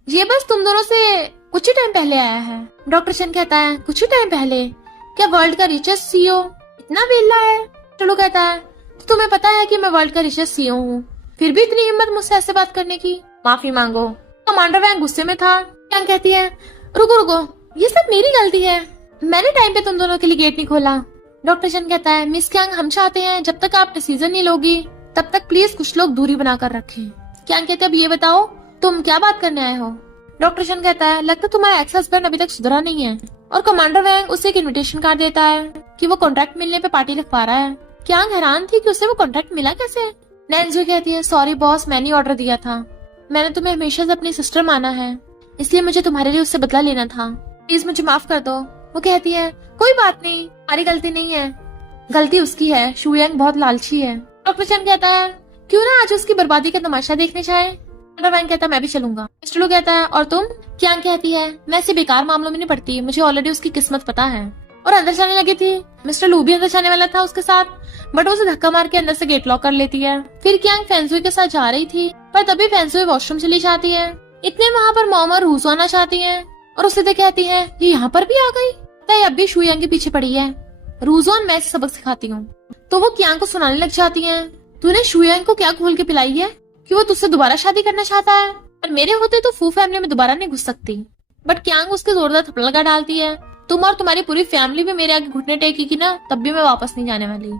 ये बस तुम दोनों से कुछ ही टाइम पहले आया है। डॉक्टर शन कहता है कुछ ही टाइम पहले, क्या वर्ल्ड का रिचेस्ट सीईओ इतना वेला है। टुलू कहता है तो तुम्हें पता है कि मैं वर्ल्ड का रिचेस्ट सीईओ हूँ, फिर भी इतनी हिम्मत मुझसे ऐसे बात करने की, माफी मांगो। कमांडर वैंग गुस्से में था। कियांग कहती है रुको रुको, ये सब मेरी गलती है, मैंने टाइम पे तुम दोनों के लिए गेट नहीं खोला। डॉक्टर शन कहता है मिस कियांग हम चाहते हैं जब तक आप डिसीजन नहीं लोगी तब तक प्लीज कुछ लोग दूरी बनाकर रखें। कियांग कहते अब ये बताओ तुम क्या बात करने आए हो। डॉक्टर शन कहता है लगता तुम्हारा एक्स हस्बैंड अभी तक सुधरा नहीं है। और कमांडर वैंग उसे एक इन्विटेशन कार्ड देता है कि वो कॉन्ट्रैक्ट मिलने पे पार्टी रखवा रहा है। कियांग हैरान थी कि उसे वो कॉन्ट्रैक्ट मिला कैसे। नैन्सी कहती है सॉरी बॉस, मैंने ऑर्डर दिया था, मैंने तुम्हें हमेशा से अपनी सिस्टर माना है, इसलिए मुझे तुम्हारे लिए उससे बदला लेना था, प्लीज मुझे माफ कर दो। वो कहती है कोई बात नहीं, हमारी गलती नहीं है, गलती उसकी है, शुयांग बहुत लालची है। डॉक्टर शन कहता है क्यों ना आज उसकी बर्बादी का तमाशा देखने जाए। वैंग कहता है मैं भी चलूंगा। मिस्टर लू कहता है और तुम। कियांग कहती है मैं ऐसे बेकार मामलों में नहीं पड़ती, मुझे ऑलरेडी उसकी किस्मत पता है। और अंदर जाने लगी थी। मिस्टर लू भी अंदर जाने वाला था उसके साथ, बट उसे धक्का मार के अंदर से गेट लॉक कर लेती है। फिर कियांग फैंसुई के साथ जा रही थी पर तभी फैंसुई वॉशरूम चली जाती है। इतने वहाँ पर मॉम और रूजो आना चाहती है और उसे तो कहती है ये यहाँ पर भी आ गई, तय अब भी शुयांग के पीछे पड़ी है, रूजो मैं इसे सबक सिखाती हूँ। तो वो कियांग को सुनाने लग जाती है तूने शुयांग को क्या घोल के पिलाई है कि वो तुझसे दोबारा शादी करना चाहता है, और मेरे होते तो फू फैमिली में दोबारा नहीं घुस सकती। बट कियांग उसके जोरदार थप्पड़ लगा डालती है, तुम और तुम्हारी पूरी फैमिली भी मेरे आगे घुटने टेकेगी ना तब भी मैं वापस नहीं जाने वाली।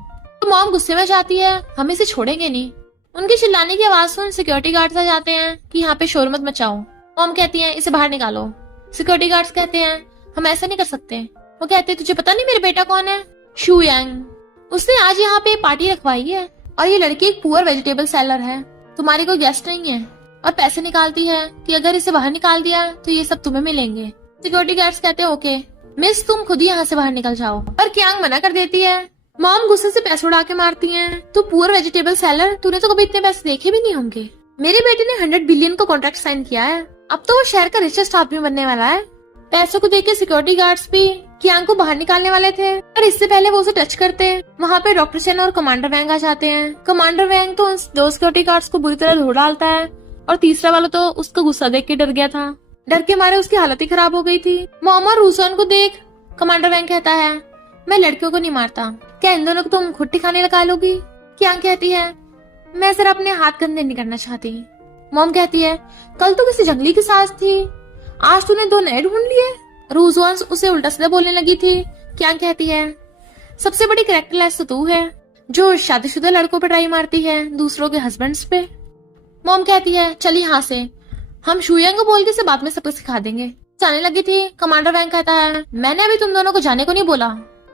तो मॉम गुस्से में जाती है हम इसे छोड़ेंगे नहीं। उनके चिल्लाने की आवाज सुन सिक्योरिटी गार्ड्स आ जाते हैं कि यहाँ पे शोर मत मचाओ। मॉम कहती है इसे बाहर निकालो। सिक्योरिटी गार्ड्स कहते हैं हम ऐसा नहीं कर सकते। वो कहते हैं तुझे पता नहीं मेरा बेटा कौन है, शुयांग, उसने आज यहाँ पे पार्टी रखवाई है और ये लड़की एक पुअर वेजिटेबल सेलर है, तुम्हारी कोई गेस्ट नहीं है, और पैसे निकालती है कि अगर इसे बाहर निकाल दिया तो ये सब तुम्हें मिलेंगे। सिक्योरिटी गार्ड्स कहते हैं ओके मिस तुम खुद ही यहाँ से बाहर निकल जाओ, पर कियांग मना कर देती है। मॉम गुस्से से पैसे उड़ा के मारती हैं। तू पुअर वेजिटेबल सेलर, तूने तो कभी इतने पैसे देखे भी नहीं होंगे। मेरे बेटे ने 100 बिलियन का कॉन्ट्रैक्ट साइन किया है, अब तो वो शहर का रिचेस्ट आदमी बनने वाला है। पैसों को देख के सिक्योरिटी गार्ड्स भी कियांग को बाहर निकालने वाले थे, पर इससे पहले वो उसे टच करते वहाँ पे डॉक्टर शन और कमांडर वैंग आ जाते हैं। कमांडर वैंग तो उस 2 सिक्योरिटी गार्ड्स को बुरी तरह धो डालता है और तीसरा वाला तो उसका गुस्सा देख के डर गया था। डर के मारे उसकी हालत ही खराब हो गई थी। मॉम और रूसन को देख कमांडर वैंग कहता है मैं लड़कियों को नहीं मारता, क्या इन दोनों को तुम खुट्टी खाने लगा लोगी। कियांग कहती है मैं सिर्फ अपने हाथ गंदे नहीं करना चाहती। मॉम कहती है कल तो किसी जंगली की सास थी, आज तूने 2 नए ढूंढ लिए। रूजवान उसे उल्टा सीधा बोलने लगी थी। क्या कहती है सबसे बड़ी कैरेक्टरलेस तो तू है जो शादीशुदा लड़कों पर ट्राई मारती है दूसरों के हस्बैंड्स पे। मॉम कहती है चल यहाँ से, हम शुयांग को बोल के इसे बाद में सबको सिखा देंगे। जाने लगी थी। कमांडर वैंग कहता है मैंने अभी तुम दोनों को जाने को नहीं बोला,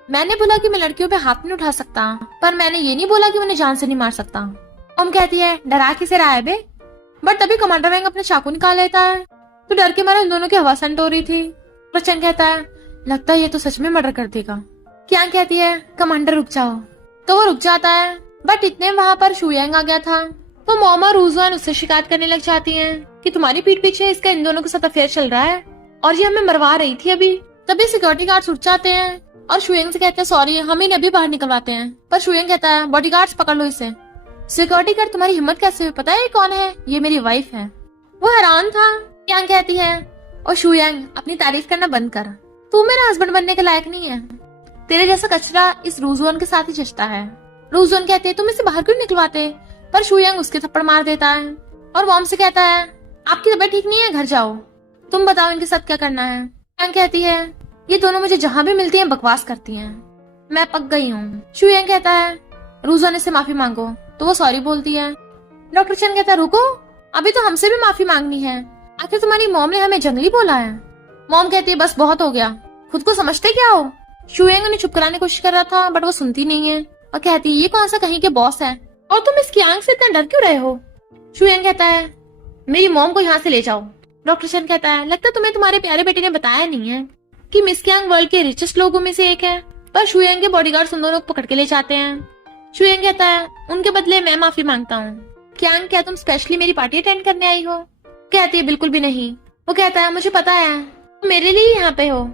मैंने बोला कि मैं लड़कियों पे हाथ नहीं उठा सकता, पर मैंने ये नहीं बोला कि मैंने जान से नहीं मार सकता। मॉम कहती है डरा किसे रहा है बे। बट तभी कमांडर वैंग अपना चाकू निकाल लेता है तो डर के मारे इन दोनों की हवा संट हो रही थी। प्रचंड कहता है लगता है ये तो सच में मर्डर कर देगा। क्या कहती है कमांडर रुक जाओ, तो वो रुक जाता है। बट इतने वहाँ पर शुयांग आ गया था। वो मॉम और रूजवान उससे शिकायत करने लग जाती हैं कि तुम्हारी पीठ पीछे इसका इन दोनों के साथ अफेयर चल रहा है और ये हमें मरवा रही थी अभी। तभी सिक्योरिटी गार्ड्स उठ जाते हैं और शुयांग से कहते हैं सॉरी हम इन्हें अभी बाहर निकलवाते हैं। पर शुयांग कहता है बॉडीगार्ड्स पकड़ लो इसे। सिक्योरिटी गार्ड तुम्हारी हिम्मत कैसे हुई, पता है कौन है, ये मेरी वाइफ है। वो हैरान था। क्या कहती है और शुयांग अपनी तारीफ करना बंद कर, तू मेरा हस्बैंड बनने के लायक नहीं है, तेरे जैसा कचरा इस रूजवान के साथ ही जचता है। रूजवान कहते हैं तुम इसे बाहर क्यों निकलवाते, पर शुयांग उसके थप्पड़ मार देता है और मॉम से कहता है आपकी तबीयत ठीक नहीं है घर जाओ। तुम बताओ इनके साथ क्या करना है। कियांग कहती है ये दोनों मुझे जहाँ भी मिलती हैं बकवास करती हैं, मैं पक गई हूँ। शुयांग कहता है रूजोन से माफी मांगो, तो वो सॉरी बोलती है। डॉक्टर चैन कहता है रुको, अभी तो हमसे भी माफी मांगनी है, आखिर तुम्हारी मॉम ने हमें जंगली बोला है। मॉम कहती है बस बहुत हो गया, खुद को समझते क्या हो। शुयांग उन्हें चुप कराने की कोशिश कर रहा था बट वो सुनती नहीं है और कहती है ये कौन सा कहीं के बॉस है और तुम इस कियांग से इतना डर क्यों रहे हो। शुयांग कहता है मेरी मॉम को यहाँ से ले जाओ। डॉक्टर चैन कहता है लगता है तुम्हें तुम्हारे प्यारे बेटे ने बताया नहीं है कि मिस कियांग वर्ल्ड के रिचेस्ट लोगों में से एक है, पर शुयांग के बॉडीगार्ड्स उन दोनों को पकड़ के ले जाते हैं। शुयांग कहता है उनके बदले मैं माफी मांगता हूँ। कियांग क्या तुम स्पेशली मेरी पार्टी अटेंड करने आई हो। कहती है बिल्कुल भी नहीं। वो कहता है मुझे पता है तुम मेरे लिए यहाँ पे हो,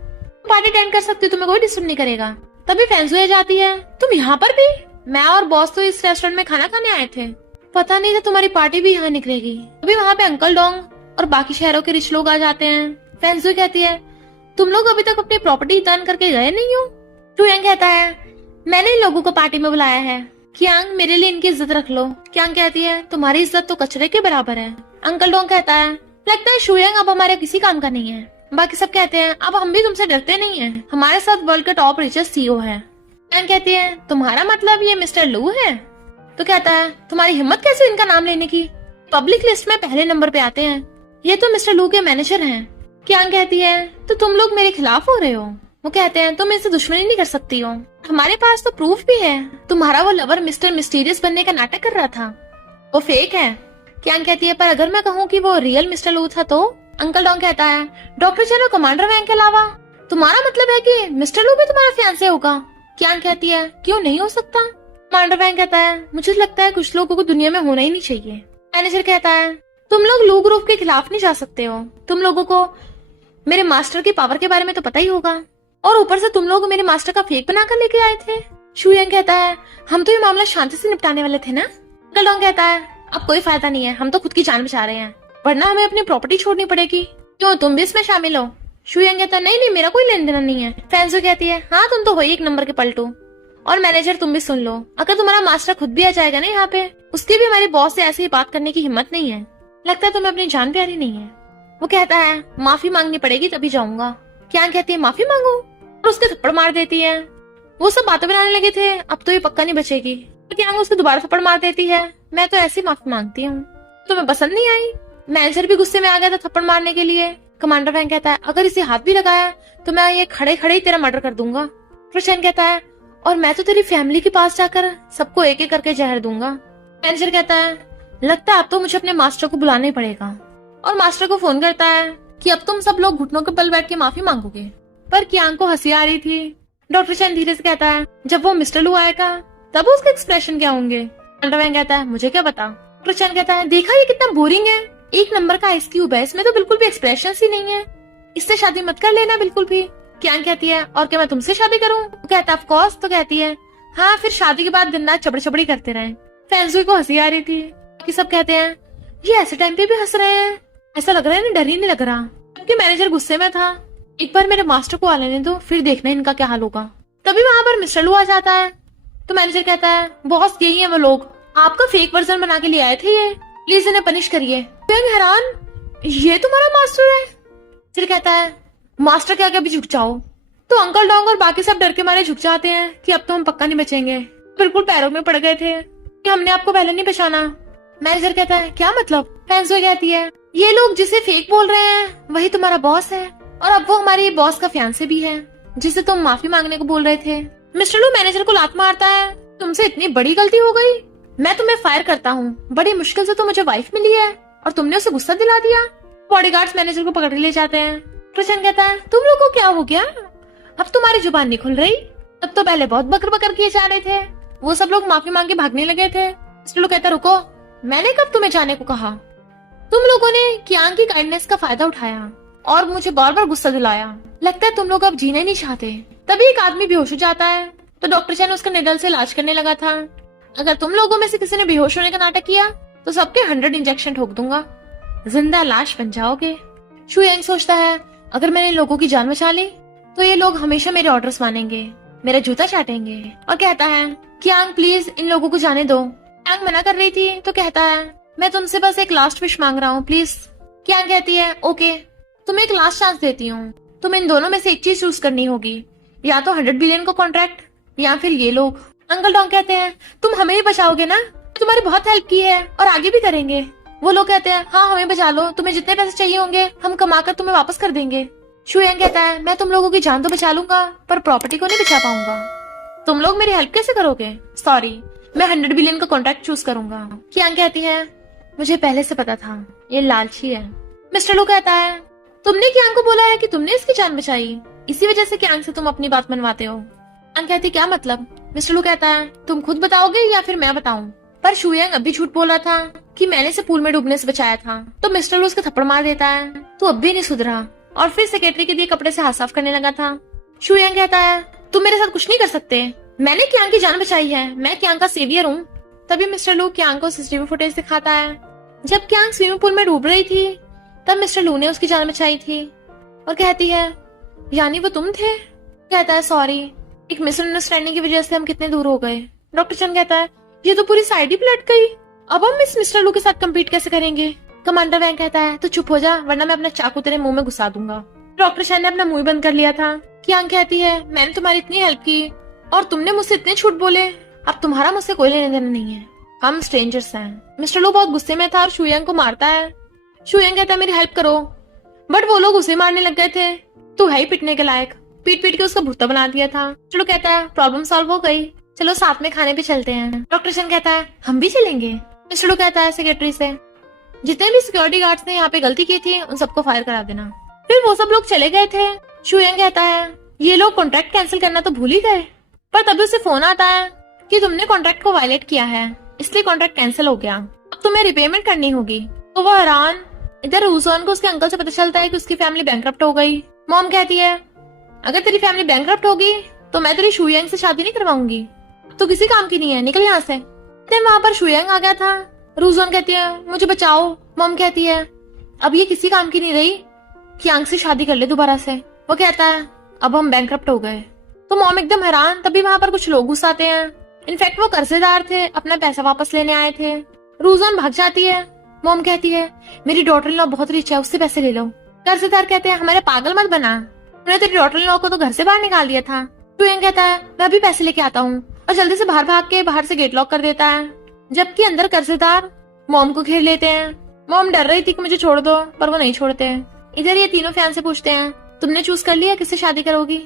पार्टी अटेंड कर सकती हो, तुम्हें कोई डिस्टर्ब नहीं करेगा। तभी फैंसुए जाती है तुम यहाँ पर भी, मैं और बॉस तो इस रेस्टोरेंट में खाना खाने आए थे, पता नहीं था तुम्हारी पार्टी भी यहाँ निकलेगी। अभी वहाँ पे अंकल डोंग और बाकी शहरों के रिच लोग आ जाते हैं। फैंसुए कहती है तुम लोग अभी तक अपनी प्रॉपर्टी दान करके गए नहीं हो। शुयांग कहता है मैंने इन लोगों को पार्टी में बुलाया है, कियांग मेरे लिए इनकी इज्जत रख लो। कियांग कहती है तुम्हारी इज्जत तो कचरे के बराबर है। अंकल डोंग कहता है लगता है शुयांग अब हमारे किसी काम का नहीं है। बाकी सब कहते हैं अब हम भी तुमसे डरते नहीं है, हमारे साथ वर्ल्ड का टॉप रिचेस्ट सीईओ है। कियांग कहती है तुम्हारा मतलब ये मिस्टर लू है। तो कहता है तुम्हारी हिम्मत कैसे इनका नाम लेने की, पब्लिक लिस्ट में पहले नंबर पे आते हैं, ये तो मिस्टर लू के मैनेजर हैं। कियांग कहती है तो तुम लोग मेरे खिलाफ हो रहे हो। वो कहते हैं तुम इनसे दुश्मनी नहीं कर सकती हो, हमारे पास तो प्रूफ भी है, तुम्हारा वो लवर मिस्टर मिस्टीरियस बनने का नाटक कर रहा था, वो फेक है। कियांग कहती है पर अगर मैं कहूँ कि वो रियल मिस्टर लू था तो। अंकल डोंग कहता है डॉक्टर चैन और कमांडर वैंग के अलावा तुम्हारा मतलब है कि मिस्टर लू भी तुम्हारा फियांसे होगा। कियांग कहती है क्यों नहीं हो सकता। कमांडर वैंग कहता है मुझे लगता है कुछ लोगों को दुनिया में होना ही नहीं चाहिए। मैनेजर कहता है तुम लोग लू ग्रुप के खिलाफ नहीं जा सकते हो, तुम लोगों को मेरे मास्टर की पावर के बारे में तो पता ही होगा, और ऊपर से तुम लोग मेरे मास्टर का फेक बनाकर लेके आए थे। शुयांग कहता है हम तो ये मामला शांति से निपटाने वाले थे ना। अंकल डोंग कहता है अब कोई फायदा नहीं है, हम तो खुद की जान बचा रहे हैं, वरना हमें अपनी प्रॉपर्टी छोड़नी पड़ेगी, क्यों तुम भी इसमें शामिल हो। शुयांग कहता है नहीं मेरा कोई लेन देन नहीं है। फैंसू कहती है हाँ तुम तो हो ही एक नंबर के पलटू, और मैनेजर तुम भी सुन लो, अगर तुम्हारा मास्टर खुद भी आ जाएगा ना यहाँ पे, उसकी भी हमारे बॉस से ऐसी बात करने की हिम्मत नहीं है, लगता है तुम्हें अपनी जान प्यारी नहीं है। वो कहता है माफी मांगनी पड़ेगी तभी जाऊंगा। कियांग कहती है माफी मांगू, और उसके थप्पड़ मार देती है। वो सब बातें बनाने लगे थे, अब तो ये पक्का नहीं बचेगी। तो कियांग उसको दोबारा थप्पड़ मार देती है, मैं तो ऐसी माफी मांगती हूँ, तुम्हें पसंद नहीं आई। मैनेजर भी गुस्से में आ गया था थप्पड़ मारने के लिए। कमांडर वैंग कहता है अगर इसे हाथ भी लगाया तो मैं ये खड़े खड़े ही तेरा मर्डर कर दूंगा। प्रचन कहता है और मैं तो तेरी फैमिली के पास जाकर सबको एक एक करके जहर दूंगा। मैनेजर कहता है लगता है अब तो मुझे अपने मास्टर को बुलाना ही पड़ेगा, और मास्टर को फोन करता है कि अब तुम सब लोग घुटनों के बल बैठ के माफी मांगोगे। पर कियांग को हंसी आ रही थी। डॉक्टर चैन धीरे से कहता है जब वो मिस्टर लू आएगा तब उसके एक्सप्रेशन क्या होंगे। कमांडर वैंग कहता है मुझे क्या पता। डॉक्टर चैन कहता है देखा ये कितना बोरिंग है, एक नंबर का आइस क्यूब है, इसमें तो बिल्कुल भी एक्सप्रेशन ही नहीं है, इससे शादी मत कर लेना बिल्कुल भी। कियांग कहती है और क्या मैं तुमसे शादी करूं। वो कहता है ऑफ कोर्स। तो कहती है हाँ फिर शादी के बाद दिन रात चबड़ी चबड़ी करते रहे। फैंसुई को हंसी आ रही थी कि सब कहते हैं ये ऐसे टाइम पे भी हंस रहे हैं, ऐसा लग रहा है ना डर ही नहीं लग रहा। क्योंकि मैनेजर गुस्से में था, एक बार मेरे मास्टर को आ लेने दो फिर देखना इनका क्या हाल होगा। तभी वहाँ पर मिस्टर लू आ जाता है। तो मैनेजर कहता है बॉस यही है वो लोग, आपका फेक वर्जन बना के ले आए थे, ये प्लीज इन्हें पनिश करिए। हैरान ये तुम्हारा मास्टर है। फिर कहता है मास्टर क्या भी झुक जाओ। तो अंकल डोंग और बाकी सब डर के मारे झुक जाते हैं कि अब तो हम पक्का नहीं बचेंगे। बिल्कुल पैरों में पड़ गए थे कि हमने आपको पहले नहीं पहचाना। मैनेजर कहता है क्या मतलब। फैंसुई कहती है ये लोग जिसे फेक बोल रहे हैं वही तुम्हारा बॉस है, और अब वो हमारी बॉस का फियांसे भी है जिसे तुम माफी मांगने को बोल रहे थे। मिस्टर लू मैनेजर को लात मारता है, तुमसे इतनी बड़ी गलती हो गई, मैं तुम्हें फायर करता हूँ, बड़ी मुश्किल से तो मुझे वाइफ मिली है और तुमने उसे गुस्सा दिला दिया। बॉडीगार्ड्स मैनेजर को पकड़ के ले जाते हैं। प्रचन कहता है तुम लोग को क्या हो गया, अब तुम्हारी जुबान नहीं खुल रही, तब तो पहले बहुत बकर बकर किए जा रहे थे। वो सब लोग माफी मांग के भागने लगे थे। मिस्टर लू कहता रुको, मैंने कब तुम्हें जाने को कहा, तुम लोगों ने कियांग की काइंडनेस का फायदा उठाया और मुझे बार बार गुस्सा दिलाया, लगता है तुम लोग अब जीना ही नहीं चाहते। तभी एक आदमी बेहोश हो जाता है। तो डॉक्टर चैन उसका निडल से इलाज करने लगा था। अगर तुम लोगों में से किसी ने बेहोश होने का नाटक किया तो सबके 100 इंजेक्शन ठोक दूंगा, जिंदा लाश बन जाओगे। शुयांग सोचता है अगर मैंने लोगों की जान बचा ली तो ये लोग हमेशा मेरे ऑर्डर्स मानेंगे, मेरा जूता चाटेंगे। और कहता है कियांग प्लीज इन लोगों को जाने दो। कियांग मना कर रही थी तो कहता है मैं तुमसे बस एक लास्ट विश मांग रहा हूँ प्लीज। कियांग कहती है ओके। तुम्हें एक लास्ट चांस देती हूँ, तुम्हें इन दोनों में से एक चीज चूज करनी होगी, या तो 100 बिलियन का कॉन्ट्रैक्ट या फिर ये लोग। अंकल डोंग कहते हैं तुम हमें ही बचाओगे ना, तुम्हारी बहुत हेल्प की है और आगे भी करेंगे। वो लोग कहते हैं हाँ हमें बचा लो, तुम्हें जितने पैसे चाहिए होंगे हम कमाकर तुम्हें वापस कर देंगे। शुयांग कहता है मैं तुम लोगों की जान तो बचा लूंगा पर प्रॉपर्टी को नहीं बचा पाऊंगा। तुम लोग मेरी हेल्प कैसे करोगे? सॉरी, मैं 100 बिलियन का कॉन्ट्रैक्ट चूज करूंगा। कियांग कहती है मुझे पहले से पता था, ये लालची है। मिस्टर लू कहता है तुमने कियांग को बोला है कि तुमने इसकी जान बचाई, इसी वजह से कियांग से तुम अपनी बात मनवाते हो। कियांग कहती क्या मतलब? मिस्टर लू कहता है तुम खुद बताओगे या फिर मैं बताऊं? पर शुयांग अभी झूठ बोला था कि मैंने इसे पूल में डूबने से बचाया था। तो मिस्टर लू उसका थप्पड़ मार देता है तू अब भी नहीं सुधरा, और फिर सेक्रेटरी के दिए कपड़े से हाथ साफ करने लगा था। शुयांग कहता है तुम मेरे साथ कुछ नहीं कर सकते, मैंने कियांग की जान बचाई है, मैं कियांग का सेवियर हूँ। तभी मिस्टर लू कियांग को सीसीटीवी फुटेज दिखाता है। जब कियांग स्विमिंग पूल में डूब रही थी तब मिस्टर लू ने उसकी जान बचाई थी। और कहती है यानी वो तुम थे? कहता है सॉरी, एक मिसअंडरस्टैंडिंग की वजह से हम कितने दूर हो गए। डॉक्टर चंद कहता है ये तो पूरी साइड ही पलट गई, अब हम इस मिस्टर लू के साथ कम्पीट कैसे करेंगे? कमांडर वैंग कहता है तो चुप हो जा वरना मैं अपना चाकू तेरे मुंह में घुसा दूंगा। डॉक्टर चंद ने अपना मुंह बंद कर लिया था। कियांग कहती है मैंने तुम्हारी इतनी हेल्प की और तुमने मुझसे इतने झूठ बोले, अब तुम्हारा मुझसे कोई लेने देना नहीं है, हम स्ट्रेंजर्स हैं। मिस्टर लू बहुत गुस्से में था और शुयांग को मारता है। शुयांग कहता है मेरी हेल्प करो, बट वो लोग उसे मारने लग गए थे, तू है ही पिटने के लायक। पीट पीट के उसका भुट्टा बना दिया था। चलो कहता है प्रॉब्लम सॉल्व हो गई, चलो साथ में खाने पे चलते हैं। डॉक्टर चंद कहता है हम भी चलेंगे। मिस्टर लू कहता है सेक्रेटरी से जितने भी सिक्योरिटी गार्ड्स ने यहाँ पे गलती की थी उन सबको फायर करा देना। फिर वो सब लोग चले गए थे। शुयांग कहता है ये लोग कॉन्ट्रैक्ट कैंसिल करना तो भूल ही गए, पर तभी उसे फोन आता है कि तुमने कॉन्ट्रैक्ट को वायलेट किया है इसलिए कॉन्ट्रैक्ट कैंसिल हो गया, अब तुम्हें रिपेमेंट करनी होगी। तो वो हैरान। इधर रूजोन को उसके अंकल से पता चलता है कि उसकी फैमिली बैंकरप्ट हो गई। मॉम कहती है अगर तेरी फैमिली बैंकरप्ट होगी तो मैं तेरी शुयांग से शादी नहीं करवाऊंगी, तो किसी काम की नहीं है, निकल यहाँ से। वहां पर शुयांग आ गया था। रूजोन कहती है मुझे बचाओ। मॉम कहती है अब ये किसी काम की नहीं रही, कियांग से शादी कर ले दोबारा से। वो कहता है अब हम बैंकरप्ट हो गए। तो मॉम एकदम हैरान। तभी वहां पर कुछ लोग घुस आते हैं। इनफैक्ट वो कर्जदार थे, अपना पैसा वापस लेने आए थे। रूजोन भाग जाती है। मॉम कहती है मेरी डॉटर इन लॉ बहुत रिच है, उससे पैसे ले लो। कर्जदार कहते हैं हमारे पागल मत बना, मैंने तेरी डॉटर इन लॉ को तो घर से बाहर निकाल दिया था। शुयांग कहता है मैं अभी पैसे लेके आता हूँ, और जल्दी से भाग के बाहर से गेट लॉक कर देता है। जबकि अंदर कर्जदार मॉम को घेर लेते हैं। मॉम डर रही थी कि मुझे छोड़ दो, पर वो नहीं छोड़ते। इधर ये तीनों फैन से पूछते हैं तुमने चूज कर लिया किससे शादी करोगी?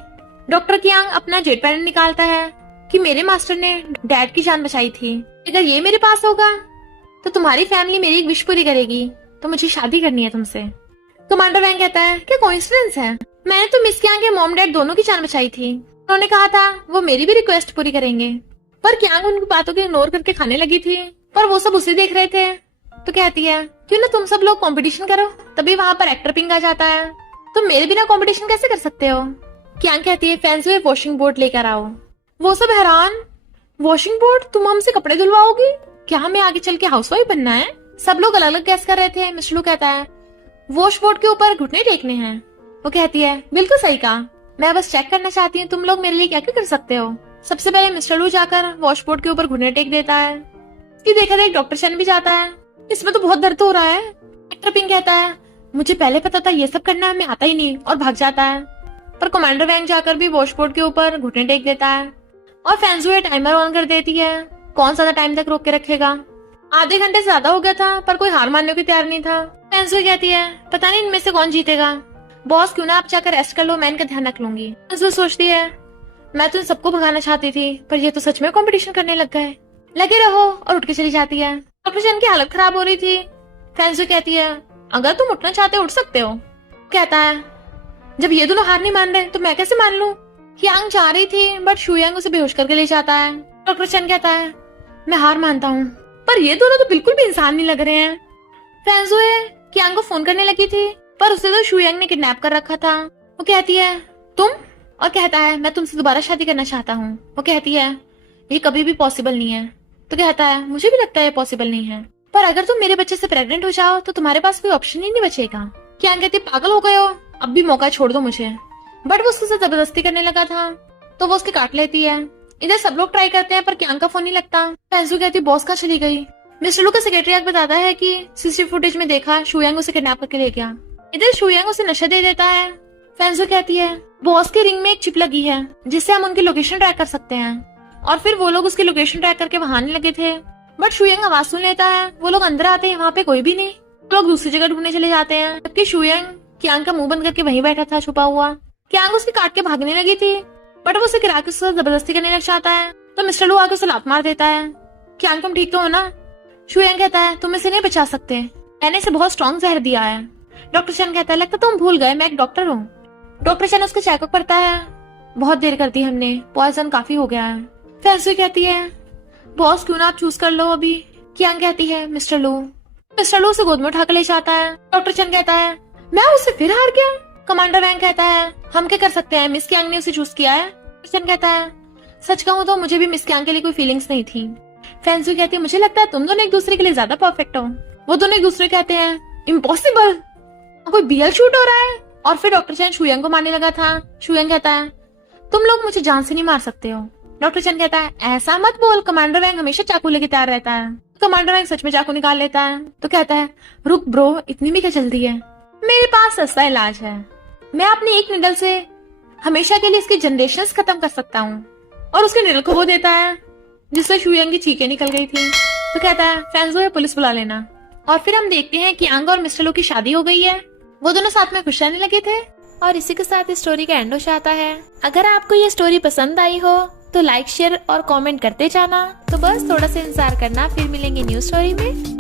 डॉक्टर कियांग अपना जेट पैनल निकालता है कि मेरे मास्टर ने डैड की जान बचाई थी, अगर ये मेरे पास होगा तो तुम्हारी फैमिली मेरी एक विश पूरी करेगी, तो मुझे शादी करनी है तुमसे। कमांडर वैंग कहता है क्या कोइंसिडेंस है, मैंने तो मिस कियांग के मॉम डैड दोनों की जान बचाई थी, उन्होंने कहा था वो मेरी भी रिक्वेस्ट पूरी करेंगे। पर कियांग उनकी बातों को इग्नोर करके खाने लगी थी, पर वो सब उसे देख रहे थे। तो कहती है क्यों ना तुम सब लोग कंपटीशन करो। तभी वहां पर एक्टर पिंग आ जाता है। तुम मेरे बिना कंपटीशन कैसे कर सकते हो? कियांग कहती है फैंस में वॉशिंग बोर्ड लेकर आओ। वो सब हैरान, वॉशिंग बोर्ड? तुम हमसे कपड़े धुलवाओगी? क्या हमें आगे चल के हाउसवाइफ बनना है? सब लोग अलग अलग गैस कर रहे थे। मिस्टर लू कहता है वॉश बोर्ड के ऊपर घुटने टेकने हैं। वो कहती है बिल्कुल सही कहा, मैं बस चेक करना चाहती हूँ तुम लोग मेरे लिए क्या क्या कर सकते हो। सबसे पहले मिस्टर लू जाकर वॉश बोर्ड के ऊपर घुटने टेक देता है। इसकी देखा देख डॉक्टर शन भी जाता है। इसमें तो बहुत दर्द हो रहा है। एक्टर पिंग कहता है मुझे पहले पता था ये सब करना, हमें आता ही नहीं, और भाग जाता है। पर कमांडर वैंग जाकर भी वॉशबोर्ड के ऊपर घुटने टेक देता है और फैंसुए टाइमर ऑन कर देती है। कौन ज्यादा टाइम तक रोक के रखेगा? आधे घंटे से ज्यादा हो गया था पर कोई हार मानने को तैयार नहीं था। फैंसुए कहती है पता नहीं इनमें से कौन जीतेगा। बॉस क्यों ना आप जाकर रेस्ट कर लो, मैं इनका ध्यान रख लूंगी। फैंसुए सोचती है मैं तो इन सबको भगाना चाहती थी, पर ये तो सच में कंपटीशन करने लग गए, लगे रहो, और उठ के चली जाती है। डॉक्टर चन की हालत खराब हो रही थी। फैंसुए कहती है अगर तुम उठना चाहते हो उठ सकते हो। कहता है जब ये दोनों हार नहीं मान रहे तो मैं कैसे मान लूं? कियांग जा रही थी बट शुयांग उसे बेहोश करके ले जाता है। डॉक्टर चन कहता है मैं हार मानता हूँ, पर ये दोनों तो बिल्कुल भी इंसान नहीं लग रहे हैं। फैंसुए कियांग को फोन करने लगी थी पर उसे तो शुयांग ने किडनैप कर रखा था। वो कहती है तुम, और कहता है मैं तुमसे दोबारा शादी करना चाहता हूँ। वो कहती है ये कभी भी पॉसिबल नहीं है। तो कहता है मुझे भी लगता है पॉसिबल नहीं है, पर अगर तुम मेरे बच्चे से प्रेग्नेंट हो जाओ तो तुम्हारे पास कोई ऑप्शन ही नहीं बचेगा। कियांग कहती पागल हो गए हो, अब भी मौका छोड़ दो मुझे। बट वो उससे जबरदस्ती करने लगा था तो वो उसके काट लेती है। इधर सब लोग ट्राई करते हैं पर कियांग का फोन नहीं लगता। फैंसू कहती बॉस कहाँ चली गई? मिस्टर लू का सेक्रेटरी आके बताता है कि सीसीटीवी फुटेज में देखा शुयांग उसे किडनैप करके ले गया। इधर शुयांग उसे नशा दे देता है। फैंसू कहती है बॉस के रिंग में एक चिप लगी है जिससे हम उनकी लोकेशन ट्रैक कर सकते हैं, और फिर वो लोग उसकी लोकेशन ट्रैक करके वहां आने लगे थे। बट शुयांग आवाज सुन लेता है। वो लोग अंदर आते हैं, वहाँ पे कोई भी नहीं। लोग दूसरी जगह ढूंढने चले जाते हैं, जबकि शुयांग कियांग का मुंह बंद करके वहीं बैठा था छुपा हुआ। कियांग उसके काट के भागने लगी थी, बट वो उसे गिरा के उससे जबरदस्ती करने लग जाता है। तो मिस्टर लू आके उसे लात मार देता है। कियांग तुम ठीक तो हो ना? शुयांग कहता है तुम इसे नहीं बचा सकते, मैंने इसे बहुत स्ट्रॉन्ग जहर दिया है। डॉक्टर चैन कहता है लगता तुम भूल गए मैं एक डॉक्टर हूँ। डॉक्टर चैन उसका चेकअप करता है। बहुत देर कर दी हमने, पॉइजन काफी हो गया है। फैंसू कहती है बॉस क्यों ना आप चूज कर लो अभी। कियांग कहती है मिस्टर लू उसे गोद में उठाकर ले जाता है। डॉक्टर चैन कहता है मैं उससे फिर हार गया। कमांडर वैंग कहता है हम क्या कर सकते हैं, मिस कियांग ने उसे चूज किया है। डॉक्टर चैन कहता है सच कहूँ तो मुझे भी मिस कियांग के लिए कोई फीलिंग्स नहीं थी। फैंसू कहती है मुझे लगता है तुम दोनों एक दूसरे के लिए ज्यादा परफेक्ट हो। वो दोनों एक दूसरे कहते हैं इम्पॉसिबल, कोई बीएल शूट हो रहा है। और फिर डॉक्टर चैन शुयांग को मारने लगा था। शुयांग कहता है तुम लोग मुझे जान से नहीं मार सकते हो। डॉक्टर चैन कहता है ऐसा मत बोल, कमांडर वैंग हमेशा चाकू लेके तैयार रहता है। कमांडर वैंग सच में चाकू निकाल लेता है। तो कहता है रुक ब्रो, इतनी भी क्या जल्दी है, मेरे पास सस्ता इलाज है। मैं अपनी एक निडल से हमेशा के लिए इसकी जनरेशंस खत्म कर सकता हूँ। और उसके निडल को वो देता है, जिससे शुयांग की चीखें निकल गई थी। तो कहता है फैंसू या पुलिस बुला लेना। और फिर हम देखते हैं कि यांग और मिस्टर लू की शादी हो गई है। वो दोनों साथ में खुश रहने लगे थे। और इसी के साथ इस स्टोरी का एंड हो जाता है। अगर आपको ये स्टोरी पसंद आई हो तो लाइक शेयर और कमेंट करते जाना। तो बस थोड़ा सा इंतजार करना, फिर मिलेंगे न्यू स्टोरी में।